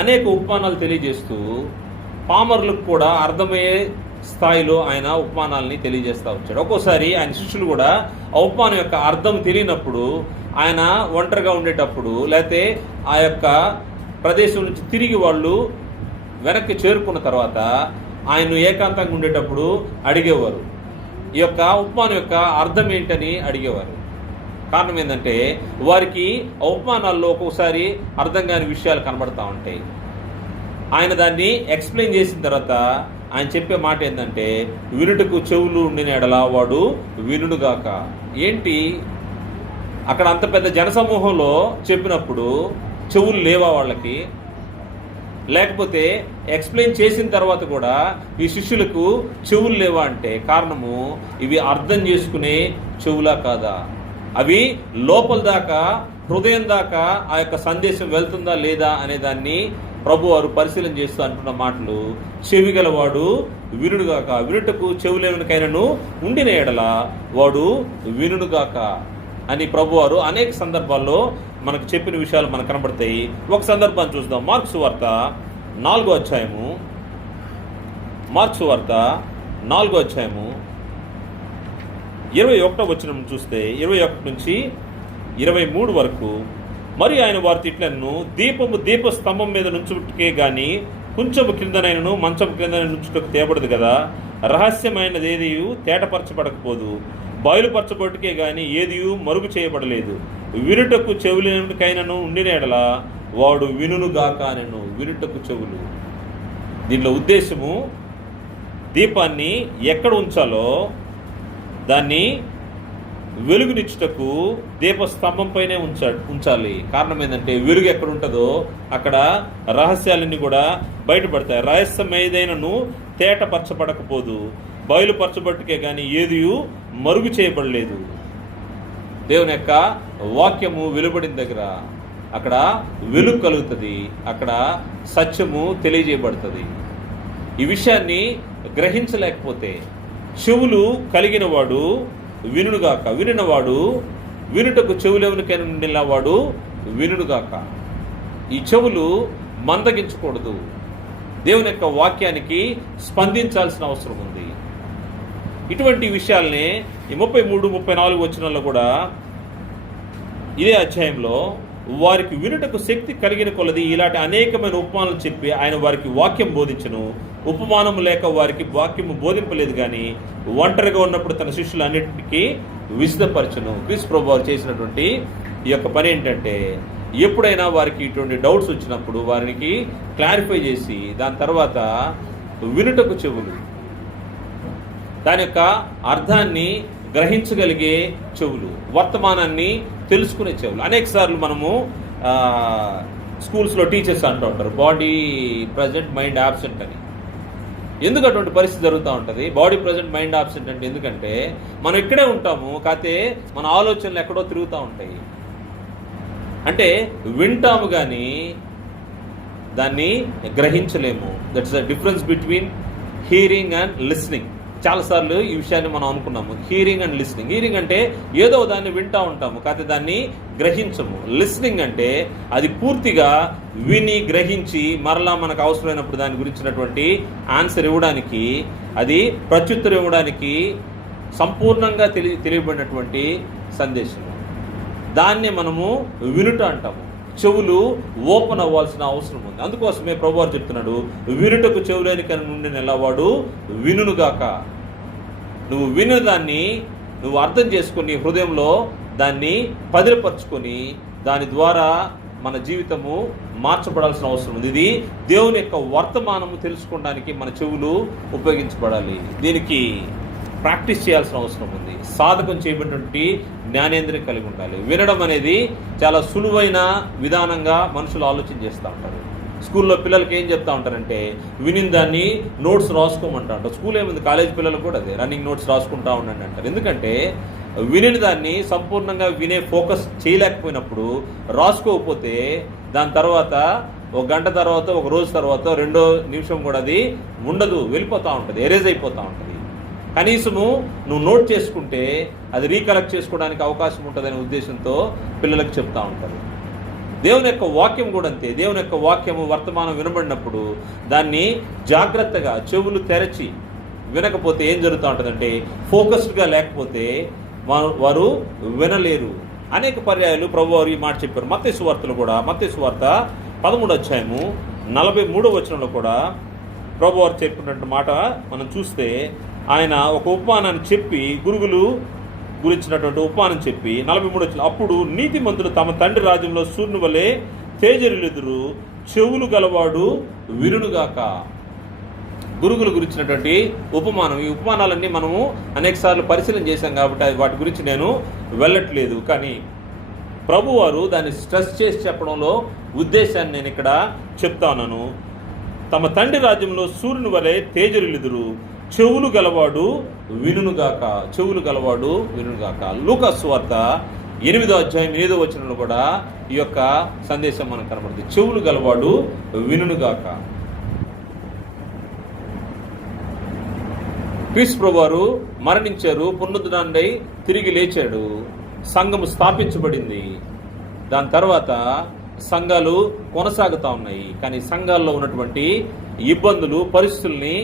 అనేక ఉపమానాలు తెలియజేస్తూ పామరులకు కూడా అర్థమయ్యే స్థాయిలో ఆయన ఉపమానాలని తెలియజేస్తూ వచ్చాడు. ఒక్కోసారి ఆయన శిష్యులు కూడా ఆ ఉపమానం యొక్క అర్థం తెలియనప్పుడు ఆయన ఒంటరిగా ఉండేటప్పుడు లేకపోతే ఆ యొక్క ప్రదేశం నుంచి తిరిగి వాళ్ళు వెనక్కి చేరుకున్న తర్వాత ఆయన ఏకాంతంగా ఉండేటప్పుడు అడిగేవారు, ఈ యొక్క ఉపమానం యొక్క అర్థం ఏంటని అడిగేవారు. కారణం ఏంటంటే వారికి ఆ ఉపమానాల్లో ఒక్కొక్కసారి అర్థం కాని విషయాలు కనబడతా ఉంటాయి. ఆయన దాన్ని ఎక్స్ప్లెయిన్ చేసిన తర్వాత ఆయన చెప్పే మాట ఏంటంటే, వినుటకు చెవులు ఉండిన ఎడల వాడు వినుగాక. ఏంటి అక్కడ అంత పెద్ద జనసమూహంలో చెప్పినప్పుడు చెవులు లేవా వాళ్ళకి? లేకపోతే ఎక్స్ప్లెయిన్ చేసిన తర్వాత కూడా ఈ శిష్యులకు చెవులు లేవా అంటే కారణము ఇవి అర్థం చేసుకునే చెవులా కాదా? అవి లోపల దాకా హృదయం దాకా ఆ యొక్క సందేశం వెళ్తుందా లేదా అనే దాన్ని ప్రభు వారు పరిశీలన చేస్తూ అంటున్న మాటలు, చెవి గలవాడు వినుగాక. వినుటకు చెవులేనికైనను ఉండిన ఎడల వాడు వినుగాక అని ప్రభు వారు అనేక సందర్భాల్లో మనకు చెప్పిన విషయాలు మనకు కనబడతాయి. ఒక సందర్భాన్ని చూద్దాం. మార్క్స్ వార్త 4వ అధ్యాయము 21వ వచనం చూస్తే 21 నుంచి 23 వరకు, మరి ఆయన వారి తిట్లను దీపము దీపస్తంభం మీద నుంచుటకే గాని కొంచెము క్రిందనైనను మంచం క్రిందన నుంచుటకు తేబడదు కదా. రహస్యమైనది ఏది తేటపరచబడకపోదు, బయలుపరచబట్టుకే గాని ఏది మరుగు చేయబడలేదు. వినుటకు చెవులకైనను ఉండిన ఎడల వాడు వినుగాక అనెను. వినుటకు చెవులు, దీనిలో ఉద్దేశము దీపాన్ని ఎక్కడ ఉంచాలో దాన్ని వెలుగునిచ్చుటకు దీపస్తంభం పైనే ఉంచాలి. కారణం ఏంటంటే వెలుగు ఎక్కడ ఉంటుందో అక్కడ రహస్యాలన్నీ కూడా బయటపడతాయి. రహస్యం ఏదైనాను తేటపరచబడకపోదు, బయలుపరచబట్టుకే కానీ ఏది మరుగు చేయబడలేదు. దేవుని యొక్క వాక్యము వెలువడిన దగ్గర అక్కడ వెలుగు కలుగుతుంది, అక్కడ సత్యము తెలియజేయబడుతుంది. ఈ విషయాన్ని గ్రహించలేకపోతే చెవులు కలిగిన వాడు వినుగాక, వినినవాడు వినుటకు చెవులెవరికైనా ఉండిన వాడు వినుగాక. ఈ చెవులు మందగించకూడదు, దేవుని యొక్క వాక్యానికి స్పందించాల్సిన అవసరం ఉంది. ఇటువంటి విషయాల్ని ఈ 33, 34 వచనాల్లో కూడా ఇదే అధ్యాయంలో వారికి వినుటకు శక్తి కలిగిన కొలది ఇలాంటి అనేకమైన ఉపమానాలు చెప్పి ఆయన వారికి వాక్యం బోధించను. ఉపమానము లేక వారికి వాక్యము బోధింపలేదు కానీ ఒంటరిగా ఉన్నప్పుడు తన శిష్యులన్నిటికీ విశదపరచను. క్రీస్తు ప్రభువు వారు చేసినటువంటి ఈ యొక్క పని ఏంటంటే, ఎప్పుడైనా వారికి ఇటువంటి డౌట్స్ వచ్చినప్పుడు వారికి క్లారిఫై చేసి దాని తర్వాత వినుటకు చెవులు, దాని యొక్క అర్థాన్ని గ్రహించగలిగే చెవులు, వర్తమానాన్ని తెలుసుకునే చెవులు. అనేక సార్లు మనము స్కూల్స్లో టీచర్స్ అంటూ ఉంటారు బాడీ ప్రజెంట్ మైండ్ ఆబ్సెంట్ అని. ఎందుకు అటువంటి పరిస్థితి జరుగుతూ ఉంటుంది? బాడీ ప్రజెంట్ మైండ్ ఆబ్సెంట్ అంటే ఎందుకంటే మనం ఇక్కడే ఉంటాము, కాకపోతే మన ఆలోచనలు ఎక్కడో తిరుగుతూ ఉంటాయి. అంటే వింటాము కానీ దాన్ని గ్రహించలేము. That's the difference between hearing and listening. చాలాసార్లు ఈ విషయాన్ని మనం అనుకున్నాము, హీరింగ్ అండ్ లిస్నింగ్. హీరింగ్ అంటే ఏదో దాన్ని వింటూ ఉంటాము, కాకపోతే దాన్ని గ్రహించము. లిస్నింగ్ అంటే అది పూర్తిగా విని గ్రహించి మరలా మనకు అవసరమైనప్పుడు దాని గురించినటువంటి ఆన్సర్ ఇవ్వడానికి, అది ప్రత్యుత్తరం ఇవ్వడానికి సంపూర్ణంగా తెలియబడినటువంటి సందేశం. దాన్ని మనము వినుట అంటాము. చెవులు ఓపెన్ అవ్వాల్సిన అవసరం ఉంది. అందుకోసమే ప్రభువారు చెప్తున్నాడు, వినుటకు చెవులేని కను నుండి నెలవాడు వినుగాక. నువ్వు విను దాన్ని నువ్వు అర్థం చేసుకొని హృదయంలో దాన్ని పదిలపరుచుకొని దాని ద్వారా మన జీవితము మార్చబడాల్సిన అవసరం ఉంది. ఇది దేవుని యొక్క వర్తమానము తెలుసుకోవడానికి మన చెవులు ఉపయోగించబడాలి. దీనికి ప్రాక్టీస్ చేయాల్సిన అవసరం ఉంది. సాధకం చేయబడినటువంటి జ్ఞానేంద్రియం కలిగి ఉండాలి. వినడం అనేది చాలా సులువైన విధానంగా మనుషులు ఆలోచన చేస్తూ ఉంటారు. స్కూల్లో పిల్లలకి ఏం చెప్తా ఉంటారంటే వినిన దాన్ని నోట్స్ రాసుకోమంటా ఉంటారు. స్కూల్ ఏముంది, కాలేజ్ పిల్లలకు కూడా అదే రన్నింగ్ నోట్స్ రాసుకుంటా ఉండండి అంటారు. ఎందుకంటే వినిన దాన్ని సంపూర్ణంగా వినే ఫోకస్ చేయలేకపోయినప్పుడు, రాసుకోకపోతే దాని తర్వాత ఒక గంట తర్వాత, ఒక రోజు తర్వాత, రెండో నిమిషం కూడా అది ఉండదు, వెళ్ళిపోతూ ఉంటుంది, ఎరేజ్ అయిపోతూ ఉంటుంది. కనీసము నువ్వు నోట్ చేసుకుంటే అది రీకలెక్ట్ చేసుకోవడానికి అవకాశం ఉంటుందనే ఉద్దేశంతో పిల్లలకు చెప్తా ఉంటారు. దేవుని యొక్క వాక్యం కూడా అంతే. దేవుని యొక్క వాక్యము వర్తమానం వినబడినప్పుడు దాన్ని జాగ్రత్తగా చెవులు తెరచి వినకపోతే ఏం జరుగుతూ ఉంటుందంటే, ఫోకస్డ్గా లేకపోతే వారు వినలేరు. అనేక పర్యాయాలు ప్రభువారు ఈ మాట చెప్పారు. మత్తయి సువార్తలో కూడా, మత్తయి సువార్త 13:43 కూడా ప్రభువారు చెప్పినట్టు మాట మనం చూస్తే, ఆయన ఒక ఉపమానాన్ని చెప్పి, గురుగులు గురించినటువంటి ఉపమానం చెప్పి 43 అప్పుడు నీతిమంతులు తమ తండ్రి రాజ్యంలో సూర్యుని వలె తేజరిల్లుదురు, చెవులు గలవాడు వినుగాక. గురుగులు గురించినటువంటి ఉపమానం. ఈ ఉపమానాలన్నీ మనము అనేక సార్లు పరిశీలన చేశాం కాబట్టి వాటి గురించి నేను వెళ్ళట్లేదు. కానీ ప్రభువారు దాన్ని స్ట్రెస్ చేసి చెప్పడంలో ఉద్దేశాన్ని నేను ఇక్కడ చెప్తా ఉన్నాను. తమ తండ్రి రాజ్యంలో సూర్యుని వలె తేజరిల్లుదురు, చెవులు గలవాడు వినుగాక. చెవులు గలవాడు వినుగాక. లూకా సువార్త 8:8 కూడా ఈ యొక్క సందేశం మనకు కనబడుతుంది. చెవులు గలవాడు వినుగాక. క్రీస్తు ప్రభువారు మరణించారు, పునరుద్ధరణై తిరిగి లేచాడు, సంఘము స్థాపించబడింది. దాని తర్వాత సంఘాలు కొనసాగుతూ ఉన్నాయి. కానీ సంఘాల్లో ఉన్నటువంటి ఇబ్బందులు, పరిస్థితుల్ని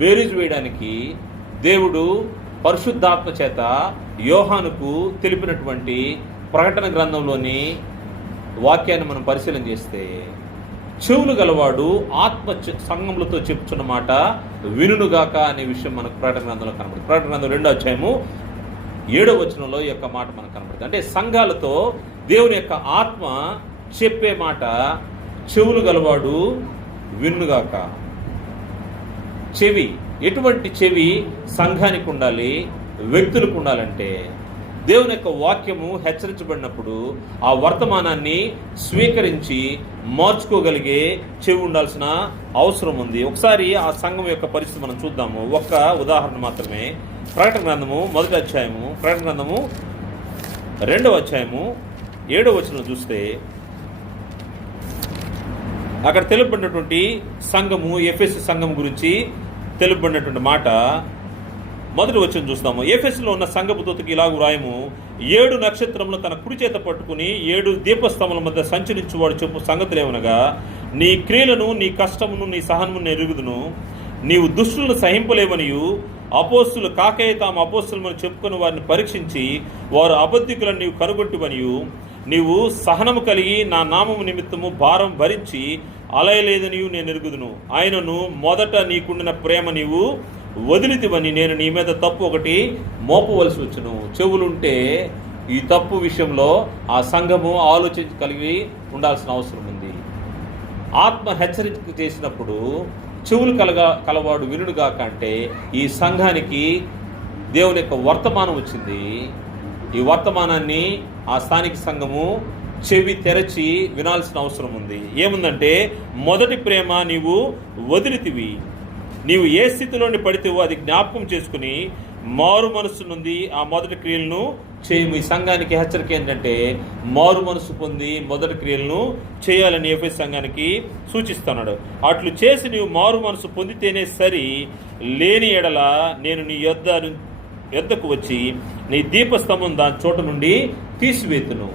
బేరీజు వేయడానికి దేవుడు పరిశుద్ధాత్మ చేత యోహానుకు తెలిపినటువంటి ప్రకటన గ్రంథంలోని వాక్యాన్ని మనం పరిశీలన చేస్తే, చెవులు గలవాడు ఆత్మ సంఘములతో చెప్పుచున్న మాట వినుగాక అనే విషయం మనకు ప్రకటన గ్రంథంలో కనబడుతుంది. ప్రకటన గ్రంథం 2:7 ఈ యొక్క మాట మనకు కనబడుతుంది. అంటే సంఘాలతో దేవుని యొక్క ఆత్మ చెప్పే మాట చెవులు గలవాడు వినుగాక. చెవి, ఎటువంటి చెవి సంఘానికి ఉండాలి, వ్యక్తులకు ఉండాలంటే, దేవుని యొక్క వాక్యము హెచ్చరించబడినప్పుడు ఆ వర్తమానాన్ని స్వీకరించి మార్చుకోగలిగే చెవి ఉండాల్సిన అవసరం ఉంది. ఒకసారి ఆ సంఘం యొక్క పరిస్థితి మనం చూద్దాము. ఒక్క ఉదాహరణ మాత్రమే. ప్రకటన గ్రంథము 1వ అధ్యాయము, ప్రకటన గ్రంథము 2వ అధ్యాయము 7వ వచనం చూస్తే, అక్కడ తెలుపబడినటువంటి సంఘము, ఎఫెసు సంఘం గురించి తెలుపబడినటువంటి మాట 1వ వచనం చూస్తాము. ఎఫెసులో ఉన్న సంఘపు దూతకి ఇలాగు రాయము, 7 నక్షత్రములు తన కుడి చేత పట్టుకుని 7 దీపస్తంభముల మధ్య సంచరించువాడు చెప్పు సంగతులేమనగా, నీ క్రియలను, నీ కష్టమును, నీ సహనమును ఎరుగుదును. నీవు దుష్టులను సహింపలేవనియు, అపోస్తులు కాకయ్య తాము అపోస్తులమని చెప్పుకొని వారిని పరీక్షించి వారు అబద్ధికులను నీవు కనుగొట్టువనియు, నీవు సహనము కలిగి నా నామము నిమిత్తము భారం భరించి అలయలేదనియు నేను ఎరుగుదును. ఆయనను మొదట నీకుండిన ప్రేమ నీవు వదిలితివని నేను నీ మీద తప్పు ఒకటి మోపవలసి వచ్చును. చెవులుంటే ఈ తప్పు విషయంలో ఆ సంఘము ఆలోచించి కలిగి ఉండాల్సిన అవసరం ఉంది. ఆత్మ హెచ్చరిక చేసినప్పుడు చెవులు కలవాడు వినుగాక అంటే, ఈ సంఘానికి దేవుని యొక్క వర్తమానం వచ్చింది. ఈ వర్తమానాన్ని ఆ స్థానిక సంఘము చెవి తెరచి వినాల్సిన అవసరం ఉంది. ఏముందంటే, మొదటి ప్రేమ నీవు వదిలితివి, నీవు ఏ స్థితిలోని పడితేవో అది జ్ఞాపకం చేసుకుని మారు మనస్సు నుండి ఆ మొదటి క్రియలను చేయము. ఈ సంఘానికి హెచ్చరిక ఏంటంటే, మారు మనసు పొంది మొదటి క్రియలను చేయాలని ఎఫెసు సంఘానికి సూచిస్తున్నాడు. అట్లు చేసి నీవు మారు మనసు పొందితేనే సరి, లేని ఎడల నేను నీ యొద్దకు వచ్చి నీ దీపస్తంభం దాని చోట నుండి తీసివేతును.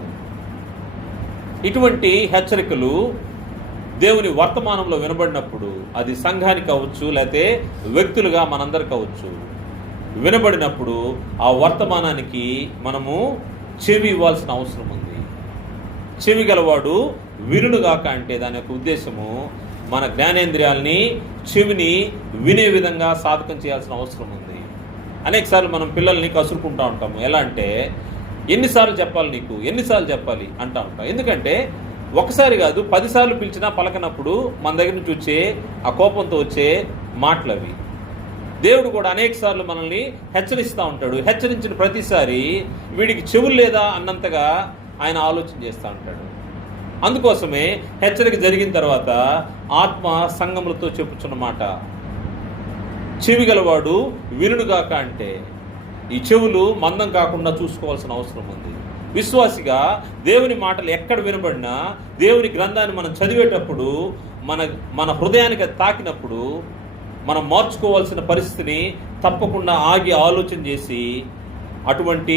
ఇటువంటి హెచ్చరికలు దేవుని వర్తమానంలో వినబడినప్పుడు, అది సంఘానికి అవ్వచ్చు, లేకపోతే వ్యక్తులుగా మనందరికి అవ్వచ్చు, వినబడినప్పుడు ఆ వర్తమానానికి మనము చెవి ఇవ్వాల్సిన అవసరం ఉంది. చెవి గలవాడు వినుగాక అంటే దాని యొక్క ఉద్దేశము మన జ్ఞానేంద్రియాలని, చెవిని వినే విధంగా సాధకం చేయాల్సిన అవసరం ఉంది. అనేకసార్లు మనం పిల్లల్ని కసురుకుంటూ ఉంటాము. ఎలా అంటే, ఎన్నిసార్లు చెప్పాలి నీకు, ఎన్నిసార్లు చెప్పాలి అంటూ ఉంటాం. ఎందుకంటే ఒకసారి కాదు 10 సార్లు పిలిచినా పలకనప్పుడు మన దగ్గర నుంచి వచ్చే ఆ కోపంతో వచ్చే మాటలు అవి. దేవుడు కూడా అనేక సార్లు మనల్ని హెచ్చరిస్తూ ఉంటాడు. హెచ్చరించిన ప్రతిసారి వీడికి చెవులు లేదా అన్నంతగా ఆయన ఆలోచన చేస్తూ ఉంటాడు. అందుకోసమే హెచ్చరిక జరిగిన తర్వాత ఆత్మ సంఘములతో చెప్పుచున్న మాట, చెవి గలవాడు వినుగాక అంటే, ఈ చెవులు మందం కాకుండా చూసుకోవాల్సిన అవసరం ఉంది. విశ్వాసిగా దేవుని మాటలు ఎక్కడ వినబడినా, దేవుని గ్రంథాన్ని మనం చదివేటప్పుడు, మన హృదయానికి తాకినప్పుడు మనం మార్చుకోవాల్సిన పరిస్థితిని తప్పకుండా ఆగి ఆలోచన చేసి అటువంటి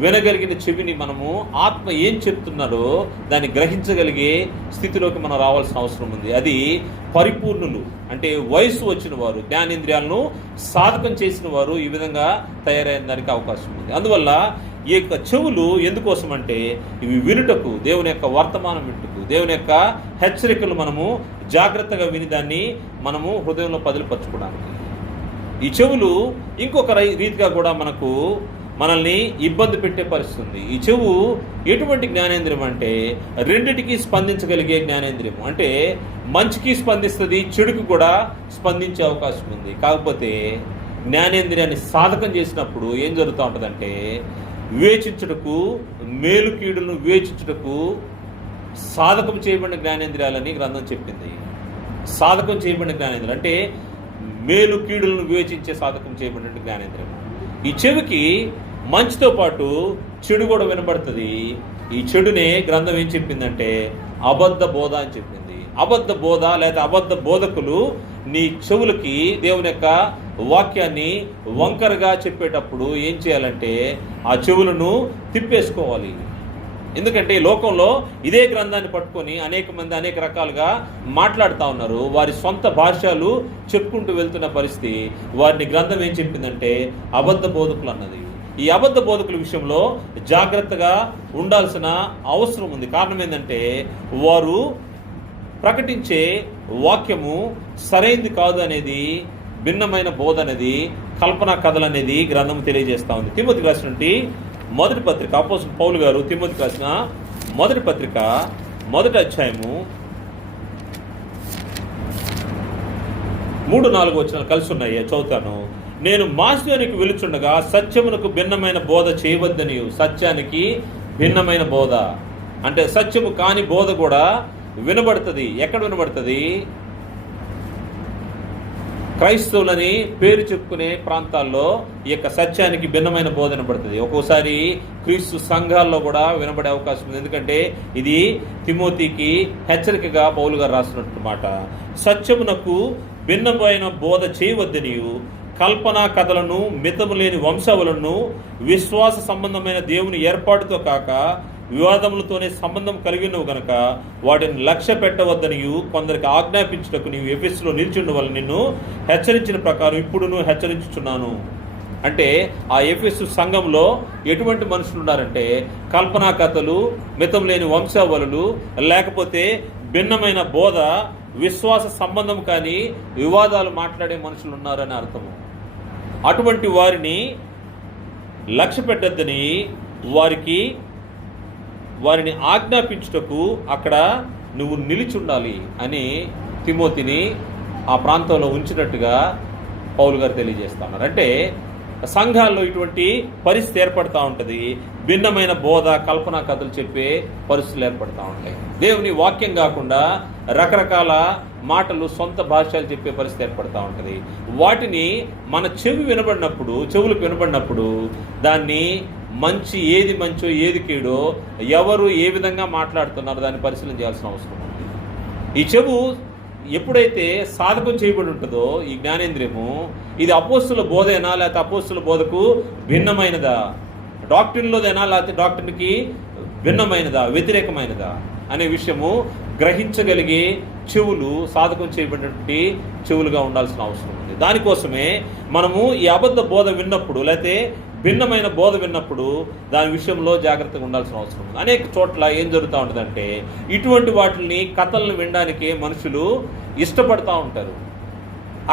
వినగలిగిన చెవిని మనము ఆత్మ ఏం చెప్తున్నారో దాన్ని గ్రహించగలిగే స్థితిలోకి మనం రావాల్సిన అవసరం ఉంది. అది పరిపూర్ణులు అంటే వయసు వచ్చిన వారు, జ్ఞానేంద్రియాలను సాధకం చేసిన వారు ఈ విధంగా తయారైన దానికి అవకాశం ఉంది. అందువల్ల ఈ యొక్క చెవులు ఎందుకోసం అంటే ఇవి వినుటకు, దేవుని యొక్క వర్తమానం వినుటకు, దేవుని యొక్క హెచ్చరికలు మనము జాగ్రత్తగా విని దాన్ని మనము హృదయంలో పదిలిపరచుకోవడానికి. ఈ చెవులు ఇంకొక రీతిగా కూడా మనల్ని ఇబ్బంది పెట్టే పరిస్థితి ఉంది. ఈ చెవు ఎటువంటి జ్ఞానేంద్రియం అంటే రెండిటికి స్పందించగలిగే జ్ఞానేంద్రియం. అంటే మంచికి స్పందిస్తుంది, చెడుకు కూడా స్పందించే అవకాశం ఉంది. కాకపోతే జ్ఞానేంద్రియాన్ని సాధకం చేసినప్పుడు ఏం జరుగుతూ ఉంటుందంటే వివేచించుటకు, మేలు కీడులను వివేచించుటకు సాధకం చేయబడిన జ్ఞానేంద్రియాలని గ్రంథం చెప్పింది. సాధకం చేయబడిన జ్ఞానేంద్రియం అంటే మేలు కీడులను వివేచించే సాధకం చేయబడిన జ్ఞానేంద్రియం. ఈ చెవికి మంచితో పాటు చెడు కూడా వినబడుతుంది. ఈ చెడునే గ్రంథం ఏం చెప్పిందంటే అబద్ధ బోధ అని చెప్పింది. అబద్ధ బోధ లేదా అబద్ధ బోధకులు నీ చెవులకి దేవుని యొక్క వాక్యాన్ని వంకరగా చెప్పేటప్పుడు ఏం చేయాలంటే ఆ చెవులను తిప్పేసుకోవాలి. ఎందుకంటే లోకంలో ఇదే గ్రంథాన్ని పట్టుకొని అనేక మంది అనేక రకాలుగా మాట్లాడుతూ ఉన్నారు. వారి సొంత భాషలు చెప్పుకుంటూ వెళ్తున్న పరిస్థితి. వారిని గ్రంథం ఏం చెప్పిందంటే అబద్ధ బోధకులు అన్నది. ఈ అబద్ధ బోధకుల విషయంలో జాగ్రత్తగా ఉండాల్సిన అవసరం ఉంది. కారణం ఏంటంటే వారు ప్రకటించే వాక్యము సరైనది కాదు అనేది, భిన్నమైన బోధ అనేది, కల్పనా కథలు అనేది గ్రంథం తెలియజేస్తూ ఉంది. తిమోతికి రాసినటువంటి మొదటి పత్రిక, అపోస్తలుడైన పౌలు గారు తిమోతికి రాసిన మొదటి పత్రిక 1వ అధ్యాయము 3-4 వచనాలు కలిసి ఉన్నాయి, చదువుతాను. నేను మాసిదోనియకు వెలుచుండగా సత్యమునకు భిన్నమైన బోధ చేయవద్దని. సత్యానికి భిన్నమైన బోధ అంటే సత్యము కాని బోధ కూడా వినబడుతుంది. ఎక్కడ వినబడుతుంది? క్రైస్తవులని పేరు చెప్పుకునే ప్రాంతాల్లో ఈ యొక్క సత్యానికి భిన్నమైన బోధ వినబడుతుంది. ఒక్కోసారి క్రీస్తు సంఘాల్లో కూడా వినబడే అవకాశం ఉంది. ఎందుకంటే ఇది తిమోతికి హెచ్చరికగా పౌలు గారు రాసినట్టు మాట. సత్యమునకు భిన్నమైన బోధ చేయవద్దని కల్పనా కథలను, మితము లేని వంశావళులను, విశ్వాస సంబంధమైన దేవుని ఏర్పాటుతో కాక వివాదములతోనే సంబంధం కలిగినవు గనక వాటిని లక్ష్య పెట్టవద్దనియు కొందరికి ఆజ్ఞాపించుటకు నీవు ఎఫెసులో నిలిచిండు వల్ల నిన్ను హెచ్చరించిన ప్రకారం ఇప్పుడును హెచ్చరించుచున్నాను. అంటే ఆ ఎఫెసు సంఘంలో ఎటువంటి మనుషులు ఉన్నారంటే కల్పనా కథలు, మితం లేని వంశావళులు, లేకపోతే భిన్నమైన బోధ, విశ్వాస సంబంధం కానీ వివాదాలు మాట్లాడే మనుషులు ఉన్నారని అర్థము. అటువంటి వారిని లక్ష్య పెట్టద్దని వారిని ఆజ్ఞాపించుటకు అక్కడ నువ్వు నిలిచి ఉండాలి అని తిమోతిని ఆ ప్రాంతంలో ఉంచినట్టుగా పౌలు గారు తెలియజేస్తా ఉన్నారు. అంటే సంఘాల్లో ఇటువంటి పరిస్థితి ఏర్పడుతూ ఉంటుంది. భిన్నమైన బోధ, కల్పనా కథలు చెప్పే పరిస్థితులు ఏర్పడుతూ ఉంటాయి. దేవుని వాక్యం కాకుండా రకరకాల మాటలు, సొంత భాషలు చెప్పే పరిస్థితి ఏర్పడుతూ ఉంటుంది. వాటిని మన చెవులకు వినబడినప్పుడు దాన్ని ఏది మంచో ఏది కీడో, ఎవరు ఏ విధంగా మాట్లాడుతున్నారో దాన్ని పరిశీలన చేయాల్సిన అవసరం ఉంది. ఈ చెవు ఎప్పుడైతే సాధకం చేయబడి ఉంటుందో ఈ జ్ఞానేంద్రియము, ఇది అపోస్తుల బోధైనా లేకపోతే అపోస్తుల బోధకు భిన్నమైనదా, డాక్టరీన్లోదైనా లేకపోతే డాక్టరీన్కి భిన్నమైనదా, వ్యతిరేకమైనదా అనే విషయము గ్రహించగలిగే చెవులు సాధకం చేయబడినటువంటి చెవులుగా ఉండాల్సిన అవసరం ఉంది. దానికోసమే మనము ఈ అబద్ధ బోధ విన్నప్పుడు లేకపోతే భిన్నమైన బోధ విన్నప్పుడు దాని విషయంలో జాగ్రత్తగా ఉండాల్సిన అవసరం ఉంది. అనేక చోట్ల ఏం జరుగుతూ ఉంటుందంటే ఇటువంటి వాటిని, కథలను వినడానికి మనుషులు ఇష్టపడుతూ ఉంటారు.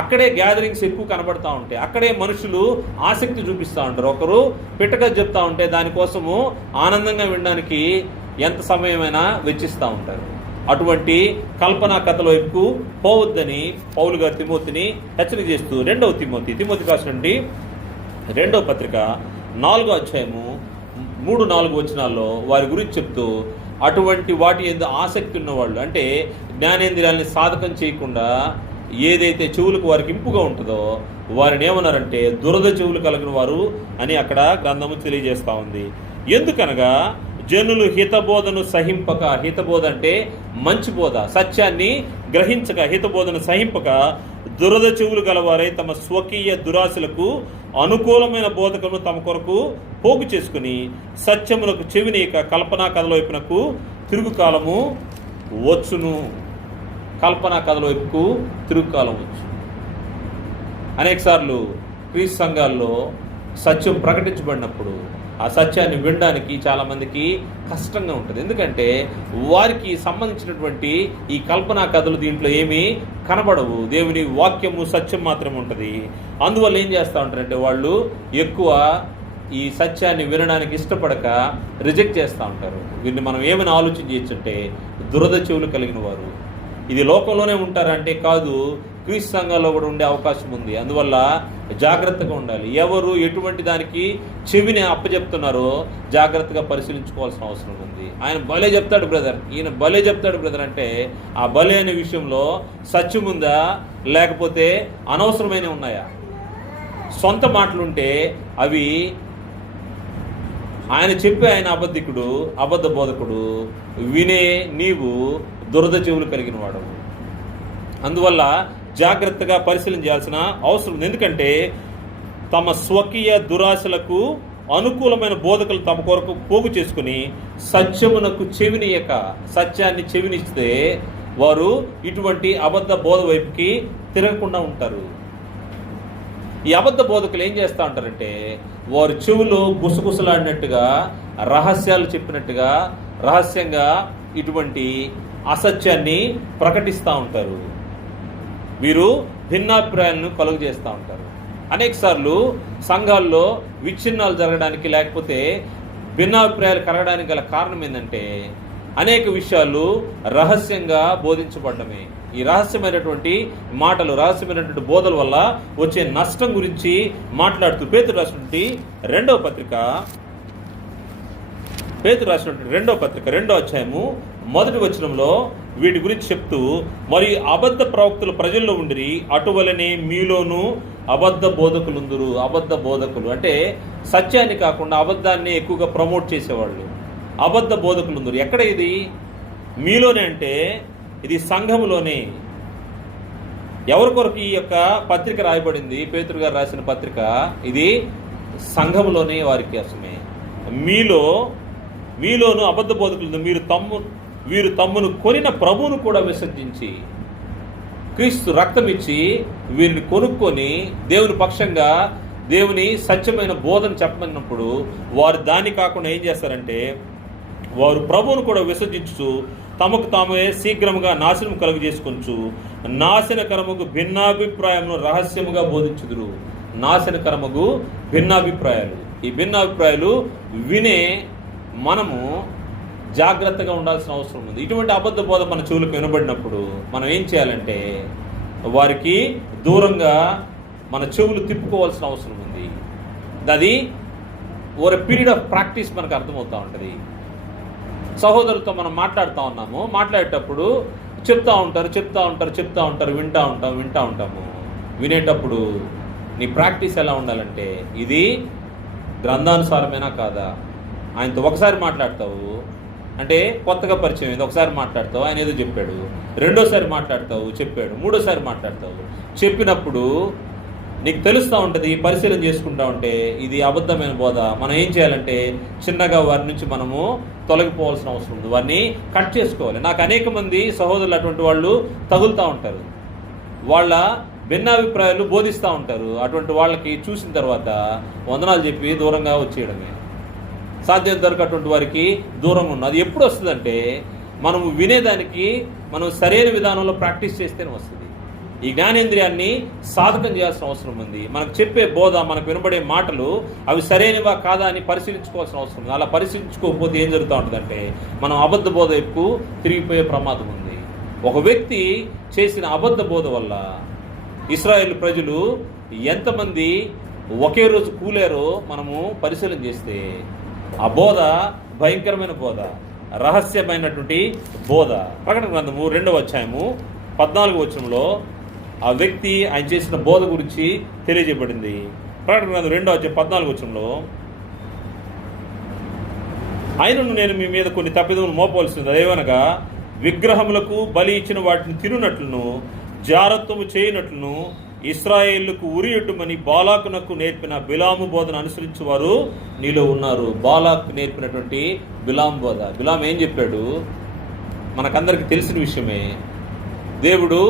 అక్కడే గ్యాదరింగ్స్ ఎక్కువ కనబడుతూ ఉంటాయి. అక్కడే మనుషులు ఆసక్తి చూపిస్తూ ఉంటారు. ఒకరు పిట్టకథ చెప్తూ ఉంటే దానికోసము ఆనందంగా వినడానికి ఎంత సమయమైనా వెచ్చిస్తూ ఉంటారు. అటువంటి కల్పనా కథల వైపు పోవద్దని పౌలు గారు తిమోతిని హెచ్చరిక చేస్తూ 2వ తిమోతికి రాసినటువంటి 2వ పత్రిక 4వ అధ్యాయము 3-4 వచనాల్లో వారి గురించి చెప్తూ అటువంటి వాటి యందు ఆసక్తి ఉన్నవాళ్ళు, అంటే జ్ఞానేంద్రియాలని సాధకం చేయకుండా ఏదైతే చెవులకు వారికి ఇంపుగా ఉంటుందో వారిని ఏమన్నారంటే దురద చెవులు కలిగిన వారు అని అక్కడ గ్రంథము తెలియజేస్తూ ఉంది. ఎందుకనగా జనులు హితబోధను సహింపక, హితబోధ అంటే మంచి బోధ, సత్యాన్ని గ్రహించక హితబోధన సహింపక దురద చెవులు గలవారై తమ స్వకీయ దురాశలకు అనుకూలమైన బోధకను తమ కొరకు పోగు చేసుకుని సత్యములకు చెవినీయక కల్పనా కథల వైపునకు తిరుగుకాలము వచ్చును. కల్పనా కథల వైపుకు తిరుగుకాలం వచ్చు. అనేకసార్లు క్రీస్తు సంఘాల్లో సత్యం ప్రకటించబడినప్పుడు ఆ సత్యాన్ని వినడానికి చాలామందికి కష్టంగా ఉంటుంది. ఎందుకంటే వారికి సంబంధించినటువంటి ఈ కల్పనా కథలు దీంట్లో ఏమీ కనబడవు. దేవుని వాక్యము సత్యం మాత్రం ఉంటుంది. అందువల్ల ఏం చేస్తూ ఉంటారంటే వాళ్ళు ఎక్కువ ఈ సత్యాన్ని వినడానికి ఇష్టపడక రిజెక్ట్ చేస్తూ ఉంటారు. వీరిని మనం ఏమైనా ఆలోచన చేయొచ్చంటే దురద చెవులు కలిగిన వారు. ఇది లోకంలోనే ఉంటారంటే కాదు, క్రీస్తు సంఘాల్లో కూడా ఉండే అవకాశం ఉంది. అందువల్ల జాగ్రత్తగా ఉండాలి. ఎవరు ఎటువంటి దానికి చెవిని అప్పచెప్తున్నారో జాగ్రత్తగా పరిశీలించుకోవాల్సిన అవసరం ఉంది. ఆయన భలే చెప్తాడు బ్రదర్, ఈయన భలే చెప్తాడు బ్రదర్ అంటే ఆ భలే అనే విషయంలో సత్యం ఉందా లేకపోతే అనవసరమైన ఉన్నాయా? సొంత మాటలుంటే అవి ఆయన చెప్పే ఆయన అబద్ధికుడు, అబద్ధ బోధకుడు, వినే నీవు దురద చెవులు కలిగిన వాడు. అందువల్ల జాగ్రత్తగా పరిశీలన చేయాల్సిన అవసరం ఉంది. ఎందుకంటే తమ స్వకీయ దురాశలకు అనుకూలమైన బోధకులు తమ కొరకు పోగు చేసుకుని సత్యమునకు చెవినియక, సత్యాన్ని చెవినిస్తే వారు ఇటువంటి అబద్ధ బోధ వైపుకి తిరగకుండా ఉంటారు. ఈ అబద్ధ బోధకులు ఏం చేస్తూ ఉంటారంటే వారు చెవులు గుసగుసలాడినట్టుగా, రహస్యాలు చెప్పినట్టుగా, రహస్యంగా ఇటువంటి అసత్యాన్ని ప్రకటిస్తూ ఉంటారు. వీరు భిన్నాభిప్రాయాలను కలుగు చేస్తూ ఉంటారు. అనేకసార్లు సంఘాల్లో విచ్ఛిన్నాలు జరగడానికి లేకపోతే భిన్నాభిప్రాయాలు కలగడానికి గల కారణం ఏంటంటే అనేక విషయాలు రహస్యంగా బోధించబడమే. ఈ రహస్యమైనటువంటి మాటలు, రహస్యమైనటువంటి బోధల వల్ల వచ్చే నష్టం గురించి మాట్లాడుతూ పేతురు రాసినటువంటి రెండవ పత్రిక 2వ అధ్యాయము 1వ వచనంలో వీటి గురించి చెప్తూ, మరియు అబద్ధ ప్రవక్తలు ప్రజల్లో ఉండిరి, అటువలనే మీలోనూ అబద్ధ బోధకులుందురు. అబద్ధ బోధకులు అంటే సత్యాన్ని కాకుండా అబద్ధాన్ని ఎక్కువగా ప్రమోట్ చేసేవాళ్ళు. అబద్ధ బోధకులుందురు. ఎక్కడ ఇది? మీలోనే అంటే ఇది సంఘములోనే. ఎవరి కొరకు ఈ యొక్క పత్రిక రాయబడింది? పేతురు గారు రాసిన పత్రిక. ఇది సంఘములోనే వారికి అసమే. మీలోను అబద్ధ బోధకులు వీరు తమ్మును కొనిన ప్రభువును కూడా విసర్జించి, క్రీస్తు రక్తం ఇచ్చి వీరిని కొనుక్కొని దేవుని పక్షంగా దేవుని సత్యమైన బోధన చెప్పమన్నప్పుడు వారు దాన్ని కాకుండా ఏం చేస్తారంటే వారు ప్రభువును కూడా విసర్జించు తమకు తామే శీఘ్రముగా నాశనం కలుగు చేసుకొంచు నాశనకరముగు భిన్నాభిప్రాయమును రహస్యముగా బోధించుదురు. నాశనకరముగు భిన్నాభిప్రాయాలు. ఈ భిన్నాభిప్రాయాలు వినే మనము జాగ్రత్తగా ఉండాల్సిన అవసరం ఉంది. ఇటువంటి అబద్ధ బోధ మన చెవులకు వినబడినప్పుడు మనం ఏం చేయాలంటే వారికి దూరంగా మన చెవులు తిప్పుకోవాల్సిన అవసరం ఉంది. అది over a period of practice మనకు అర్థమవుతూ ఉంటుంది. సహోదరులతో మనం మాట్లాడేటప్పుడు చెప్తా ఉంటారు, వింటూ ఉంటాము. వినేటప్పుడు నీ ప్రాక్టీస్ ఎలా ఉండాలంటే ఇది గ్రంథానుసారమేనా కాదా? ఆయనతో ఒకసారి మాట్లాడతావు అంటే కొత్తగా పరిచయం అయింది, ఒకసారి మాట్లాడతావు, ఆయన ఏదో చెప్పాడు. రెండోసారి మాట్లాడతావు, చెప్పాడు. మూడోసారి మాట్లాడతావు, చెప్పినప్పుడు నీకు తెలుస్తూ ఉంటుంది. పరిశీలన చేసుకుంటా ఉంటే ఇది అబద్ధమైన బోధ. మనం ఏం చేయాలంటే చిన్నగా వారి నుంచి మనము తొలగిపోవాల్సిన అవసరం ఉంది. వారిని కట్ చేసుకోవాలి. నాకు అనేక మంది సహోదరులు అటువంటి వాళ్ళు తగులుతూ ఉంటారు. వాళ్ళ భిన్నాభిప్రాయాలు బోధిస్తూ ఉంటారు. అటువంటి వాళ్ళకి చూసిన తర్వాత వందనాలు చెప్పి దూరంగా వచ్చేయడమే. సాధ్యం దొరకటువంటి వారికి దూరంగా ఉన్నది. అది ఎప్పుడు వస్తుందంటే మనము వినేదానికి మనం సరైన విధానంలో ప్రాక్టీస్ చేస్తేనే వస్తుంది. ఈ జ్ఞానేంద్రియాన్ని సాధకం చేయాల్సిన అవసరం ఉంది. మనకు చెప్పే బోధ, మనకు వినబడే మాటలు అవి సరైనవా కాదా అని పరిశీలించుకోవాల్సిన అవసరం ఉంది. అలా పరిశీలించుకోకపోతే ఏం జరుగుతూ ఉంటుందంటే మనం అబద్ధ బోధ వైపు తిరిగిపోయే ప్రమాదం ఉంది. ఒక వ్యక్తి చేసిన అబద్ధ బోధ వల్ల ఇశ్రాయేలు ప్రజలు ఎంతమంది ఒకే రోజు కూలారో మనము పరిశీలన చేస్తే ఆ బోధ భయంకరమైన బోధ, రహస్యమైనటువంటి బోధ. ప్రకటన గ్రంథము 2వ అధ్యాయము 14వ వచనంలో ఆ వ్యక్తి ఆయన చేసిన బోధ గురించి తెలియజేయబడింది. ప్రకటన గ్రంథం 2వ అధ్యాయం 14వ వచనంలో, ఆయనను నేను మీ మీద కొన్ని తప్పిదములు మోపవలసింది, అదేమనగా విగ్రహములకు బలి ఇచ్చిన వాటిని తినునట్లును జారత్వము చేయనట్లును ఇశ్రాయేలుకు ఉరియొడ్డుమని బాలాకునకు నేర్పిన బిలాము బోధన అనుసరించి వారు నీలో ఉన్నారు. బాలాకు నేర్పినటువంటి బిలాం బోధ. బిలాం ఏం చెప్పాడు? మనకందరికి తెలిసిన విషయమే. దేవుడు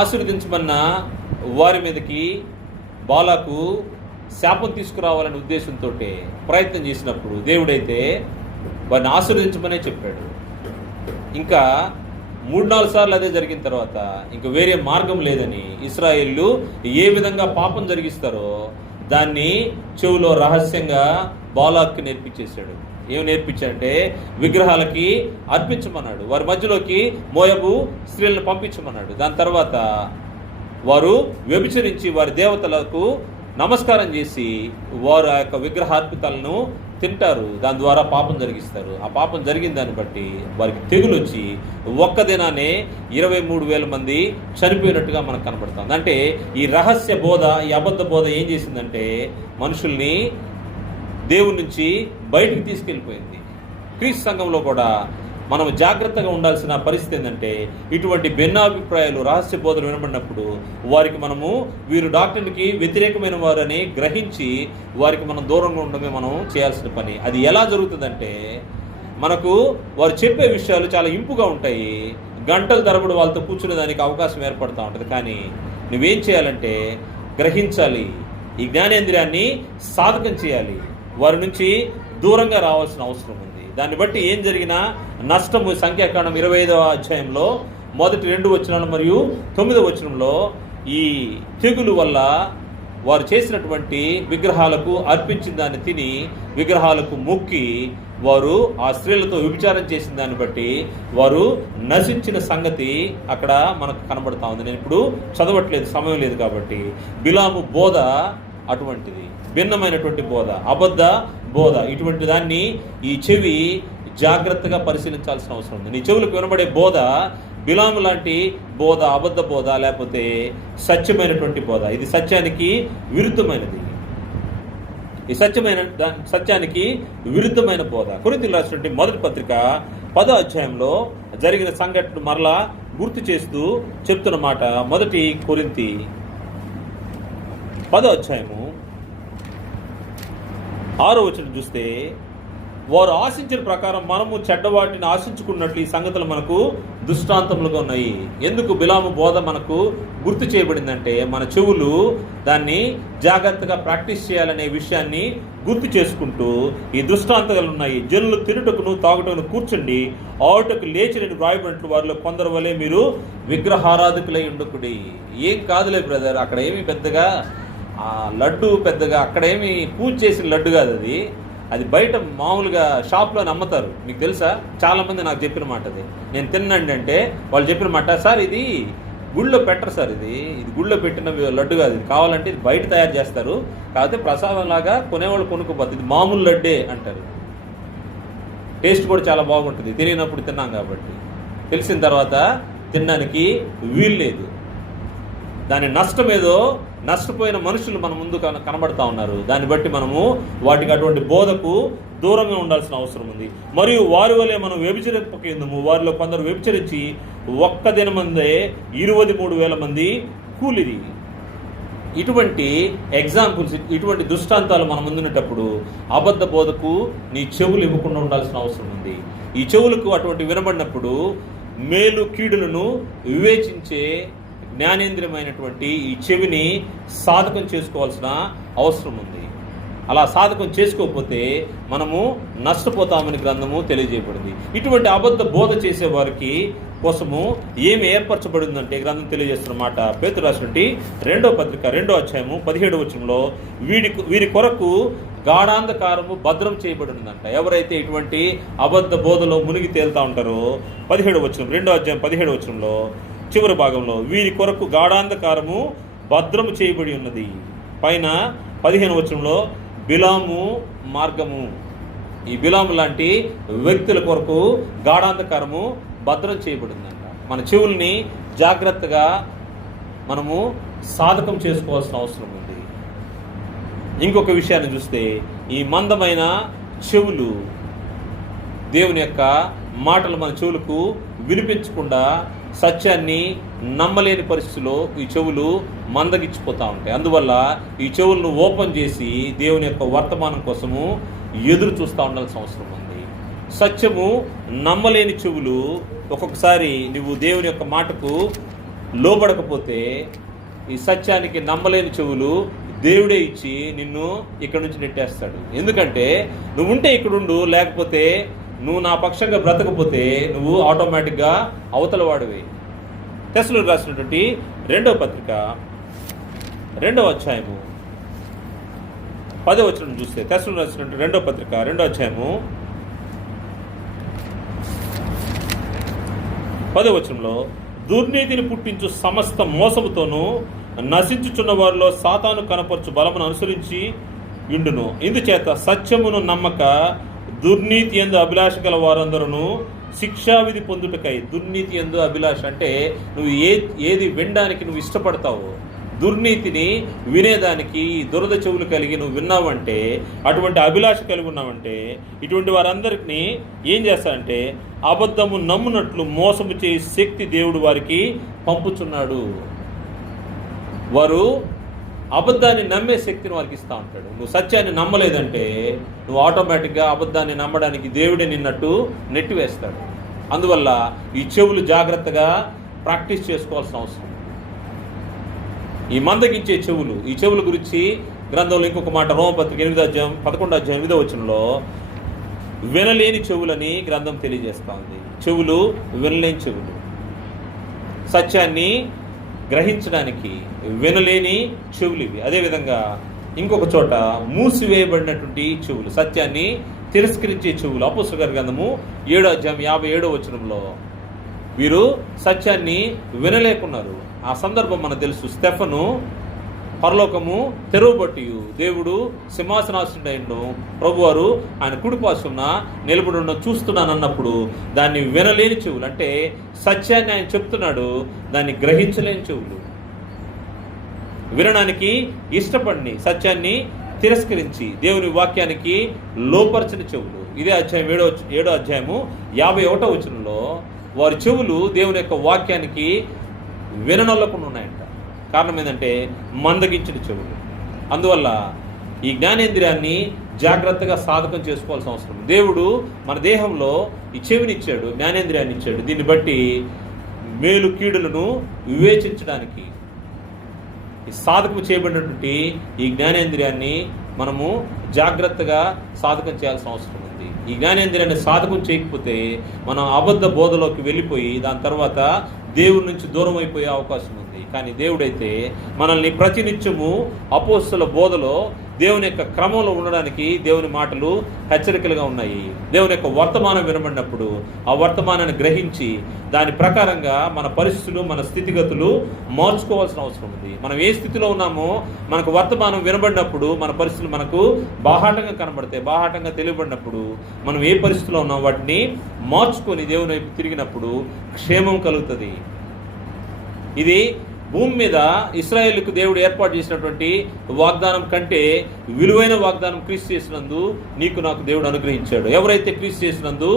ఆశీర్వదించమన్న వారి మీదకి బాలాకు శాపం తీసుకురావాలనే ఉద్దేశంతో ప్రయత్నం చేసినప్పుడు దేవుడైతే వారిని ఆశీర్వదించమనే చెప్పాడు. ఇంకా 3-4 సార్లు అదే జరిగిన తర్వాత ఇంక వేరే మార్గం లేదని ఇశ్రాయేలు ఏ విధంగా పాపం జరిగిస్తారో దాన్ని చెవులో రహస్యంగా బాలాక్కి నేర్పించేశాడు. ఏమి నేర్పించాడంటే విగ్రహాలకి అర్పించమన్నాడు. వారి మధ్యలోకి మోయాబు స్త్రీలను పంపించమన్నాడు. దాని తర్వాత వారు వ్యభిచరించి వారి దేవతలకు నమస్కారం చేసి వారు ఆ యొక్క విగ్రహార్పితాలను తింటారు. దాని ద్వారా పాపం జరిగిస్తారు. ఆ పాపం జరిగిన దాన్ని బట్టి వారికి తెగులు వచ్చి ఒక్క దినానే 23,000 మంది చనిపోయినట్టుగా మనకు కనబడుతుంది. అంటే ఈ రహస్య బోధ, ఈ అబద్ధ బోధ ఏం చేసిందంటే మనుషుల్ని దేవుడి నుంచి బయటికి తీసుకెళ్ళిపోయింది. క్రీస్తు సంఘంలో కూడా మనం జాగ్రత్తగా ఉండాల్సిన పరిస్థితి ఏంటంటే ఇటువంటి భిన్నాభిప్రాయాలు, రహస్య బోధలు వినబడినప్పుడు వారికి మనము వీరు డాక్టర్కి వ్యతిరేకమైన వారని గ్రహించి వారికి మనం దూరంగా ఉండడమే మనం చేయాల్సిన పని. అది ఎలా జరుగుతుందంటే మనకు వారు చెప్పే విషయాలు చాలా ఇంపుగా ఉంటాయి. గంటల తరబడి వాళ్ళతో కూర్చునే దానికి అవకాశం ఏర్పడుతూ ఉంటుంది. కానీ నువ్వేం చేయాలంటే గ్రహించాలి, ఈ జ్ఞానేంద్రియాన్ని సాధకం చేయాలి, వారి నుంచి దూరంగా రావాల్సిన అవసరం ఉంది. దాన్ని బట్టి ఏం జరిగినా నష్టము సంఖ్యాకాండం 25వ అధ్యాయంలో మొదటి 2 వచనాలు మరియు 9వ వచనంలో ఈ తెగులు వల్ల వారు చేసినటువంటి విగ్రహాలకు అర్పించిన దాన్ని తిని విగ్రహాలకు మొక్కి వారు ఆ స్త్రీలతో వ్యభిచారం చేసిన దాన్ని బట్టి వారు నశించిన సంగతి అక్కడ మనకు కనబడతా ఉంది. నేను ఇప్పుడు చదవట్లేదు, సమయం లేదు కాబట్టి. బిలాము బోధ అటువంటిది, భిన్నమైనటువంటి బోధ, అబద్ధ బోధ. ఇటువంటి దాన్ని ఈ చెవి జాగ్రత్తగా పరిశీలించాల్సిన అవసరం ఉంది. నీ చెవులకు వినబడే బోధ బిలాము లాంటి బోధ, అబద్ధ బోధ, లేకపోతే సత్యమైనటువంటి బోధ. ఇది సత్యానికి విరుద్ధమైనది. ఈ సత్యానికి విరుద్ధమైన బోధ. కొరింథీయులకు రాసినటువంటి మొదటి పత్రిక 10వ అధ్యాయంలో జరిగిన సంఘటన మరలా గుర్తు చేస్తూ చెప్తున్న మాట. మొదటి కొరింథీ 10వ అధ్యాయము 6వ వచనం చూస్తే, వారు ఆశించిన ప్రకారం మనము చెడ్డవాటిని ఆశించుకున్నట్లు ఈ సంగతులు మనకు దృష్టాంతములుగా ఉన్నాయి. ఎందుకు బిలాము బోధ మనకు గుర్తు చేయబడిందంటే మన చెవులు దాన్ని జాగ్రత్తగా ప్రాక్టీస్ చేయాలనే విషయాన్ని గుర్తు చేసుకుంటూ ఈ దృష్టాంతాలు ఉన్నాయి. జనులు తినుటకును తాగుటకును కూర్చుండి ఆవుటకు లేచినని వ్రాయబడినట్లు వారిలో కొందరు వలె మీరు విగ్రహారాధకులై ఉండకుడి. ఏం కాదులే బ్రదర్, అక్కడ ఏమి పెద్దగా ఆ లడ్డు పెద్దగా అక్కడేమి పూజ చేసిన లడ్డు కాదు, అది బయట మామూలుగా షాప్లో అమ్ముతారు. మీకు తెలుసా? చాలామంది నాకు చెప్పిన మాట అది. నేను తిన్నాండి అంటే వాళ్ళు చెప్పిన మాట, సార్ ఇది గుళ్ళో పెట్టరు సార్, ఇది గుళ్ళో పెట్టిన లడ్డు కాదు, ఇది కావాలంటే ఇది బయట తయారు చేస్తారు, కాకపోతే ప్రసాదం లాగా కొనేవాళ్ళు కొనుక్కోపోతుంది, ఇది మామూలు లడ్డే అంటారు. టేస్ట్ కూడా చాలా బాగుంటుంది, తెలియనప్పుడు తిన్నాం కాబట్టి. తెలిసిన తర్వాత తినడానికి వీలు లేదు. దాని నష్టం ఏదో నష్టపోయిన మనుషులు మన ముందు కనబడతా ఉన్నారు. దాన్ని బట్టి మనము వాటికి అటువంటి బోధకు దూరంగా ఉండాల్సిన అవసరం ఉంది. మరియు వారి వలె మనం వ్యభిచరింపకేందుము. వారిలో కొందరు వ్యభిచరించి ఒక్క దినమందే 23,000 మంది కూలిరి. ఇటువంటి ఎగ్జాంపుల్స్, ఇటువంటి దృష్టాంతాలు మన ముందున్నప్పుడు అబద్ధ బోధకు నీ చెవులు ఇవ్వకుండా ఉండాల్సిన అవసరం ఉంది. ఈ చెవులకు అటువంటి వినబడినప్పుడు మేలు కీడులను వివేచించే జ్ఞానేంద్రియమైనటువంటి ఈ చెవిని సాధకం చేసుకోవాల్సిన అవసరం ఉంది. అలా సాధకం చేసుకోకపోతే మనము నష్టపోతామని గ్రంథము తెలియజేయబడింది. ఇటువంటి అబద్ధ బోధ చేసే వారికి కోసము ఏమి ఏర్పరచబడిందంటే గ్రంథం తెలియజేస్తున్నమాట. పేతురు రాసినటువంటి 2వ పత్రిక 2వ అధ్యాయము 17వ వచనంలో వీరి కొరకు గాఢాంధకారము భద్రం చేయబడిందంట. ఎవరైతే ఇటువంటి అబద్ధ బోధలో మునిగి తేలుతా ఉంటారో 17వ వచనం 2వ అధ్యాయం 17వ వచనంలో చివరి భాగంలో వీరి కొరకు గాఢాంధకారము భద్రము చేయబడి ఉన్నది. పైన 15వ వచనంలో బిలాము మార్గము. ఈ బిలాము లాంటి వ్యక్తుల కొరకు గాఢాంధకారము భద్రం చేయబడిందంట. మన చెవుల్ని జాగ్రత్తగా మనము సాధకం చేసుకోవాల్సిన అవసరం ఉంది. ఇంకొక విషయాన్ని చూస్తే ఈ మందమైన చెవులు దేవుని యొక్క మాటలు మన చెవులకు వినిపించకుండా సత్యాన్ని నమ్మలేని పరిస్థితిలో ఈ చెవులు మందగించిపోతూ ఉంటాయి. అందువల్ల ఈ చెవులను ఓపెన్ చేసి దేవుని యొక్క వర్తమానం కోసము ఎదురు చూస్తూ ఉండాల్సిన అవసరం ఉంది. సత్యము నమ్మలేని చెవులు, ఒక్కొక్కసారి నువ్వు దేవుని యొక్క మాటకు లోబడకపోతే ఈ సత్యానికి నమ్మలేని చెవులు దేవుడే ఇచ్చి నిన్ను ఇక్కడి నుంచి నెట్టేస్తాడు. ఎందుకంటే నువ్వు ఉంటే ఇక్కడుండు, లేకపోతే నువ్వు నా పక్షంగా బ్రతకపోతే నువ్వు ఆటోమేటిక్గా అవతల వాడివి. తెస్సలోనికీయులకు రాసినటువంటి 2వ పత్రిక 2వ అధ్యాయము 10వ వచనం చూస్తే, తెస్సలోనికీయులకు రాసినటువంటి 2వ పత్రిక 2వ అధ్యాయము 10వ వచనంలో, దుర్నీతిని పుట్టించు సమస్త మోసముతోనూ నశించుచున్న వారిలో సాతాను కనపరచు బలమును అనుసరించి యుండును. ఇందుచేత సత్యమును నమ్మక దుర్నీతి యందు అభిలాష గల వారందరూ శిక్షావిధి పొందుటకై. దుర్నీతి యందు అభిలాష అంటే నువ్వు ఏది వినడానికి నువ్వు ఇష్టపడతావు, దుర్నీతిని వినేదానికి దురద చెవులు కలిగి నువ్వు విన్నావంటే, అటువంటి అభిలాష కలిగి ఉన్నావంటే, ఇటువంటి వారందరినీ ఏం చేస్తారంటే అబద్ధము నమ్మునట్లు మోసము చేసే శక్తి దేవుడు వారికి పంపుచున్నాడు. వారు అబద్ధాన్ని నమ్మే శక్తిని వారికి ఇస్తూ ఉంటాడు. నువ్వు సత్యాన్ని నమ్మలేదంటే నువ్వు ఆటోమేటిక్గా అబద్ధాన్ని నమ్మడానికి దేవుడే నిన్నట్టు నెట్టివేస్తాడు. అందువల్ల ఈ చెవులు జాగ్రత్తగా ప్రాక్టీస్ చేసుకోవాల్సిన అవసరం. ఈ మందగించే చెవులు, ఈ చెవుల గురించి గ్రంథంలో ఇంకొక మాట, రోమపత్రిక 8వ అధ్యాయం 11వ అధ్యాయం 8వ వచనంలో వినలేని చెవులని గ్రంథం తెలియజేస్తూ ఉంది. చెవులు వినలేని చెవులు, సత్యాన్ని గ్రహించడానికి వినలేని చెవులు ఇవి. అదేవిధంగా ఇంకొక చోట మూసివేయబడినటువంటి చెవులు, సత్యాన్ని తిరస్కరించే చెవులు. అపోస్తలుల గ్రంథము 7వ అధ్యాయం 57వ వచనంలో వీరు సత్యాన్ని వినలేకున్నారు. ఆ సందర్భం మనకు తెలుసు. స్టెఫను పరలోకము తెరవబట్టి దేవుడు సింహాసనాసీనుడైన ప్రభువారు ఆయన కుడిపార్శ్వమున నిలబడి ఉండడం చూస్తున్నానన్నప్పుడు దాన్ని వినలేని చెవులు, అంటే సత్యాన్ని ఆయన చెప్తున్నాడు, దాన్ని గ్రహించలేని చెవులు, వినడానికి ఇష్టపడిని సత్యాన్ని తిరస్కరించి దేవుని వాక్యానికి లోపరచని చెవులు. ఇదే అధ్యాయం 7వ అధ్యాయము 51వ వచనంలో వారి చెవులు దేవుని యొక్క వాక్యానికి విననొల్లకుండా ఉన్నాయంట. కారణం ఏంటంటే మందగించిన చెవులు. అందువల్ల ఈ జ్ఞానేంద్రియాన్ని జాగ్రత్తగా సాధకం చేసుకోవాల్సిన అవసరం. దేవుడు మన దేహంలో ఈ చెవినిచ్చాడు, జ్ఞానేంద్రియాన్ని ఇచ్చాడు. దీన్ని బట్టి మేలు కీడులను వివేచించడానికి ఈ సాధకం చేయబడినటువంటి ఈ జ్ఞానేంద్రియాన్ని మనము జాగ్రత్తగా సాధకం చేయాల్సిన అవసరం ఉంది. ఈ జ్ఞానేంద్రియాన్ని సాధకం చేయకపోతే మనం అబద్ధ బోధలోకి వెళ్ళిపోయి దాని తర్వాత దేవుడి నుంచి దూరం అయిపోయే అవకాశం ఉంది. కానీ దేవుడైతే మనల్ని ప్రతినిత్యము అపోస్తలుల బోధలో దేవుని యొక్క క్రమంలో ఉండడానికి దేవుని మాటలు హెచ్చరికలుగా ఉన్నాయి. దేవుని యొక్క వర్తమానం వినబడినప్పుడు ఆ వర్తమానాన్ని గ్రహించి దాని ప్రకారంగా మన పరిస్థితులు, మన స్థితిగతులు మార్చుకోవాల్సిన అవసరం ఉంది. మనం ఏ స్థితిలో ఉన్నామో మనకు వర్తమానం వినబడినప్పుడు మన పరిస్థితులు మనకు బాహాటంగా కనబడతాయి. బాహాటంగా తెలియబడినప్పుడు మనం ఏ పరిస్థితిలో ఉన్నామో వాటిని మార్చుకొని దేవుని వైపు తిరిగినప్పుడు క్షేమం కలుగుతుంది. ఇది భూమి మీద ఇశ్రాయేలుకు దేవుడు ఏర్పాటు చేసినటువంటి వాగ్దానం కంటే విలువైన వాగ్దానం క్రీస్తు చేసినందు నీకు నాకు దేవుడు అనుగ్రహించాడు. ఎవరైతే క్రీస్తు చేసినందు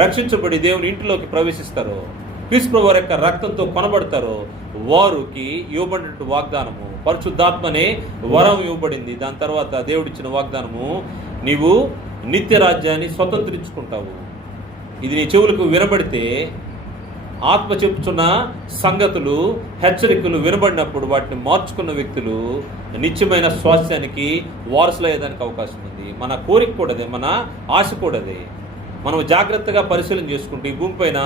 రక్షించబడి దేవుని ఇంటిలోకి ప్రవేశిస్తారో, క్రీస్తు ప్రభువు వారి యొక్క రక్తంతో కొనబడతారో వారికి ఇవ్వబడినటువంటి వాగ్దానము పరిశుద్ధాత్మనే వరం ఇవ్వబడింది. దాని తర్వాత దేవుడిచ్చిన వాగ్దానము నీవు నిత్య రాజ్యాన్ని స్వతంత్రించుకుంటావు. ఇది నీ చెవులకు వినబడితే ఆత్మ చెప్పుచున్న సంగతులు, హెచ్చరికలు వినబడినప్పుడు వాటిని మార్చుకున్న వ్యక్తులు నిత్యమైన స్వాస్థ్యానికి వారసులయ్యేదానికి అవకాశం ఉంది. మన కోరిక కూడా అదే, మన ఆశ కూడా అదే. మనం జాగ్రత్తగా పరిశీలన చేసుకుంటూ ఈ భూమిపైన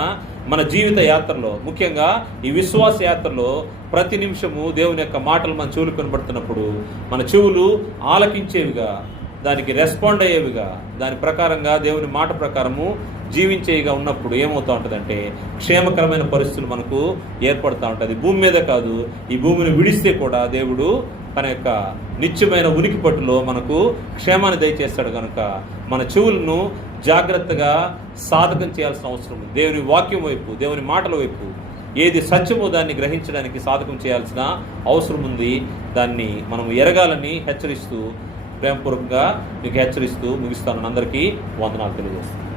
మన జీవిత యాత్రలో, ముఖ్యంగా ఈ విశ్వాస యాత్రలో ప్రతి నిమిషము దేవుని యొక్క మాటలు మన చెవులు కనబడుతున్నప్పుడు మన చెవులు ఆలకించేవిగా, దానికి రెస్పాండ్ అయ్యేవిగా, దాని ప్రకారంగా దేవుని మాట ప్రకారము జీవించేవిగా ఉన్నప్పుడు ఏమవుతూ ఉంటుందంటే క్షేమకరమైన పరిస్థితులు మనకు ఏర్పడుతూ ఉంటుంది. భూమి మీద కాదు, ఈ భూమిని విడిస్తే కూడా దేవుడు తన యొక్క నిత్యమైన ఉనికి పట్టులో మనకు క్షేమాన్ని దయచేస్తాడు. కనుక మన చెవులను జాగ్రత్తగా సాధకం చేయాల్సిన అవసరం ఉంది. దేవుని వాక్యం వైపు, దేవుని మాటల వైపు ఏది సత్యమో దాన్ని గ్రహించడానికి సాధకం చేయాల్సిన అవసరం ఉంది. దాన్ని మనం ఎరగాలని హెచ్చరిస్తూ, ప్రేమపూర్వకంగా మీకు హెచ్చరిస్తూ ముగిస్తాను. అందరికీ వందనాలు తెలియజేస్తాను.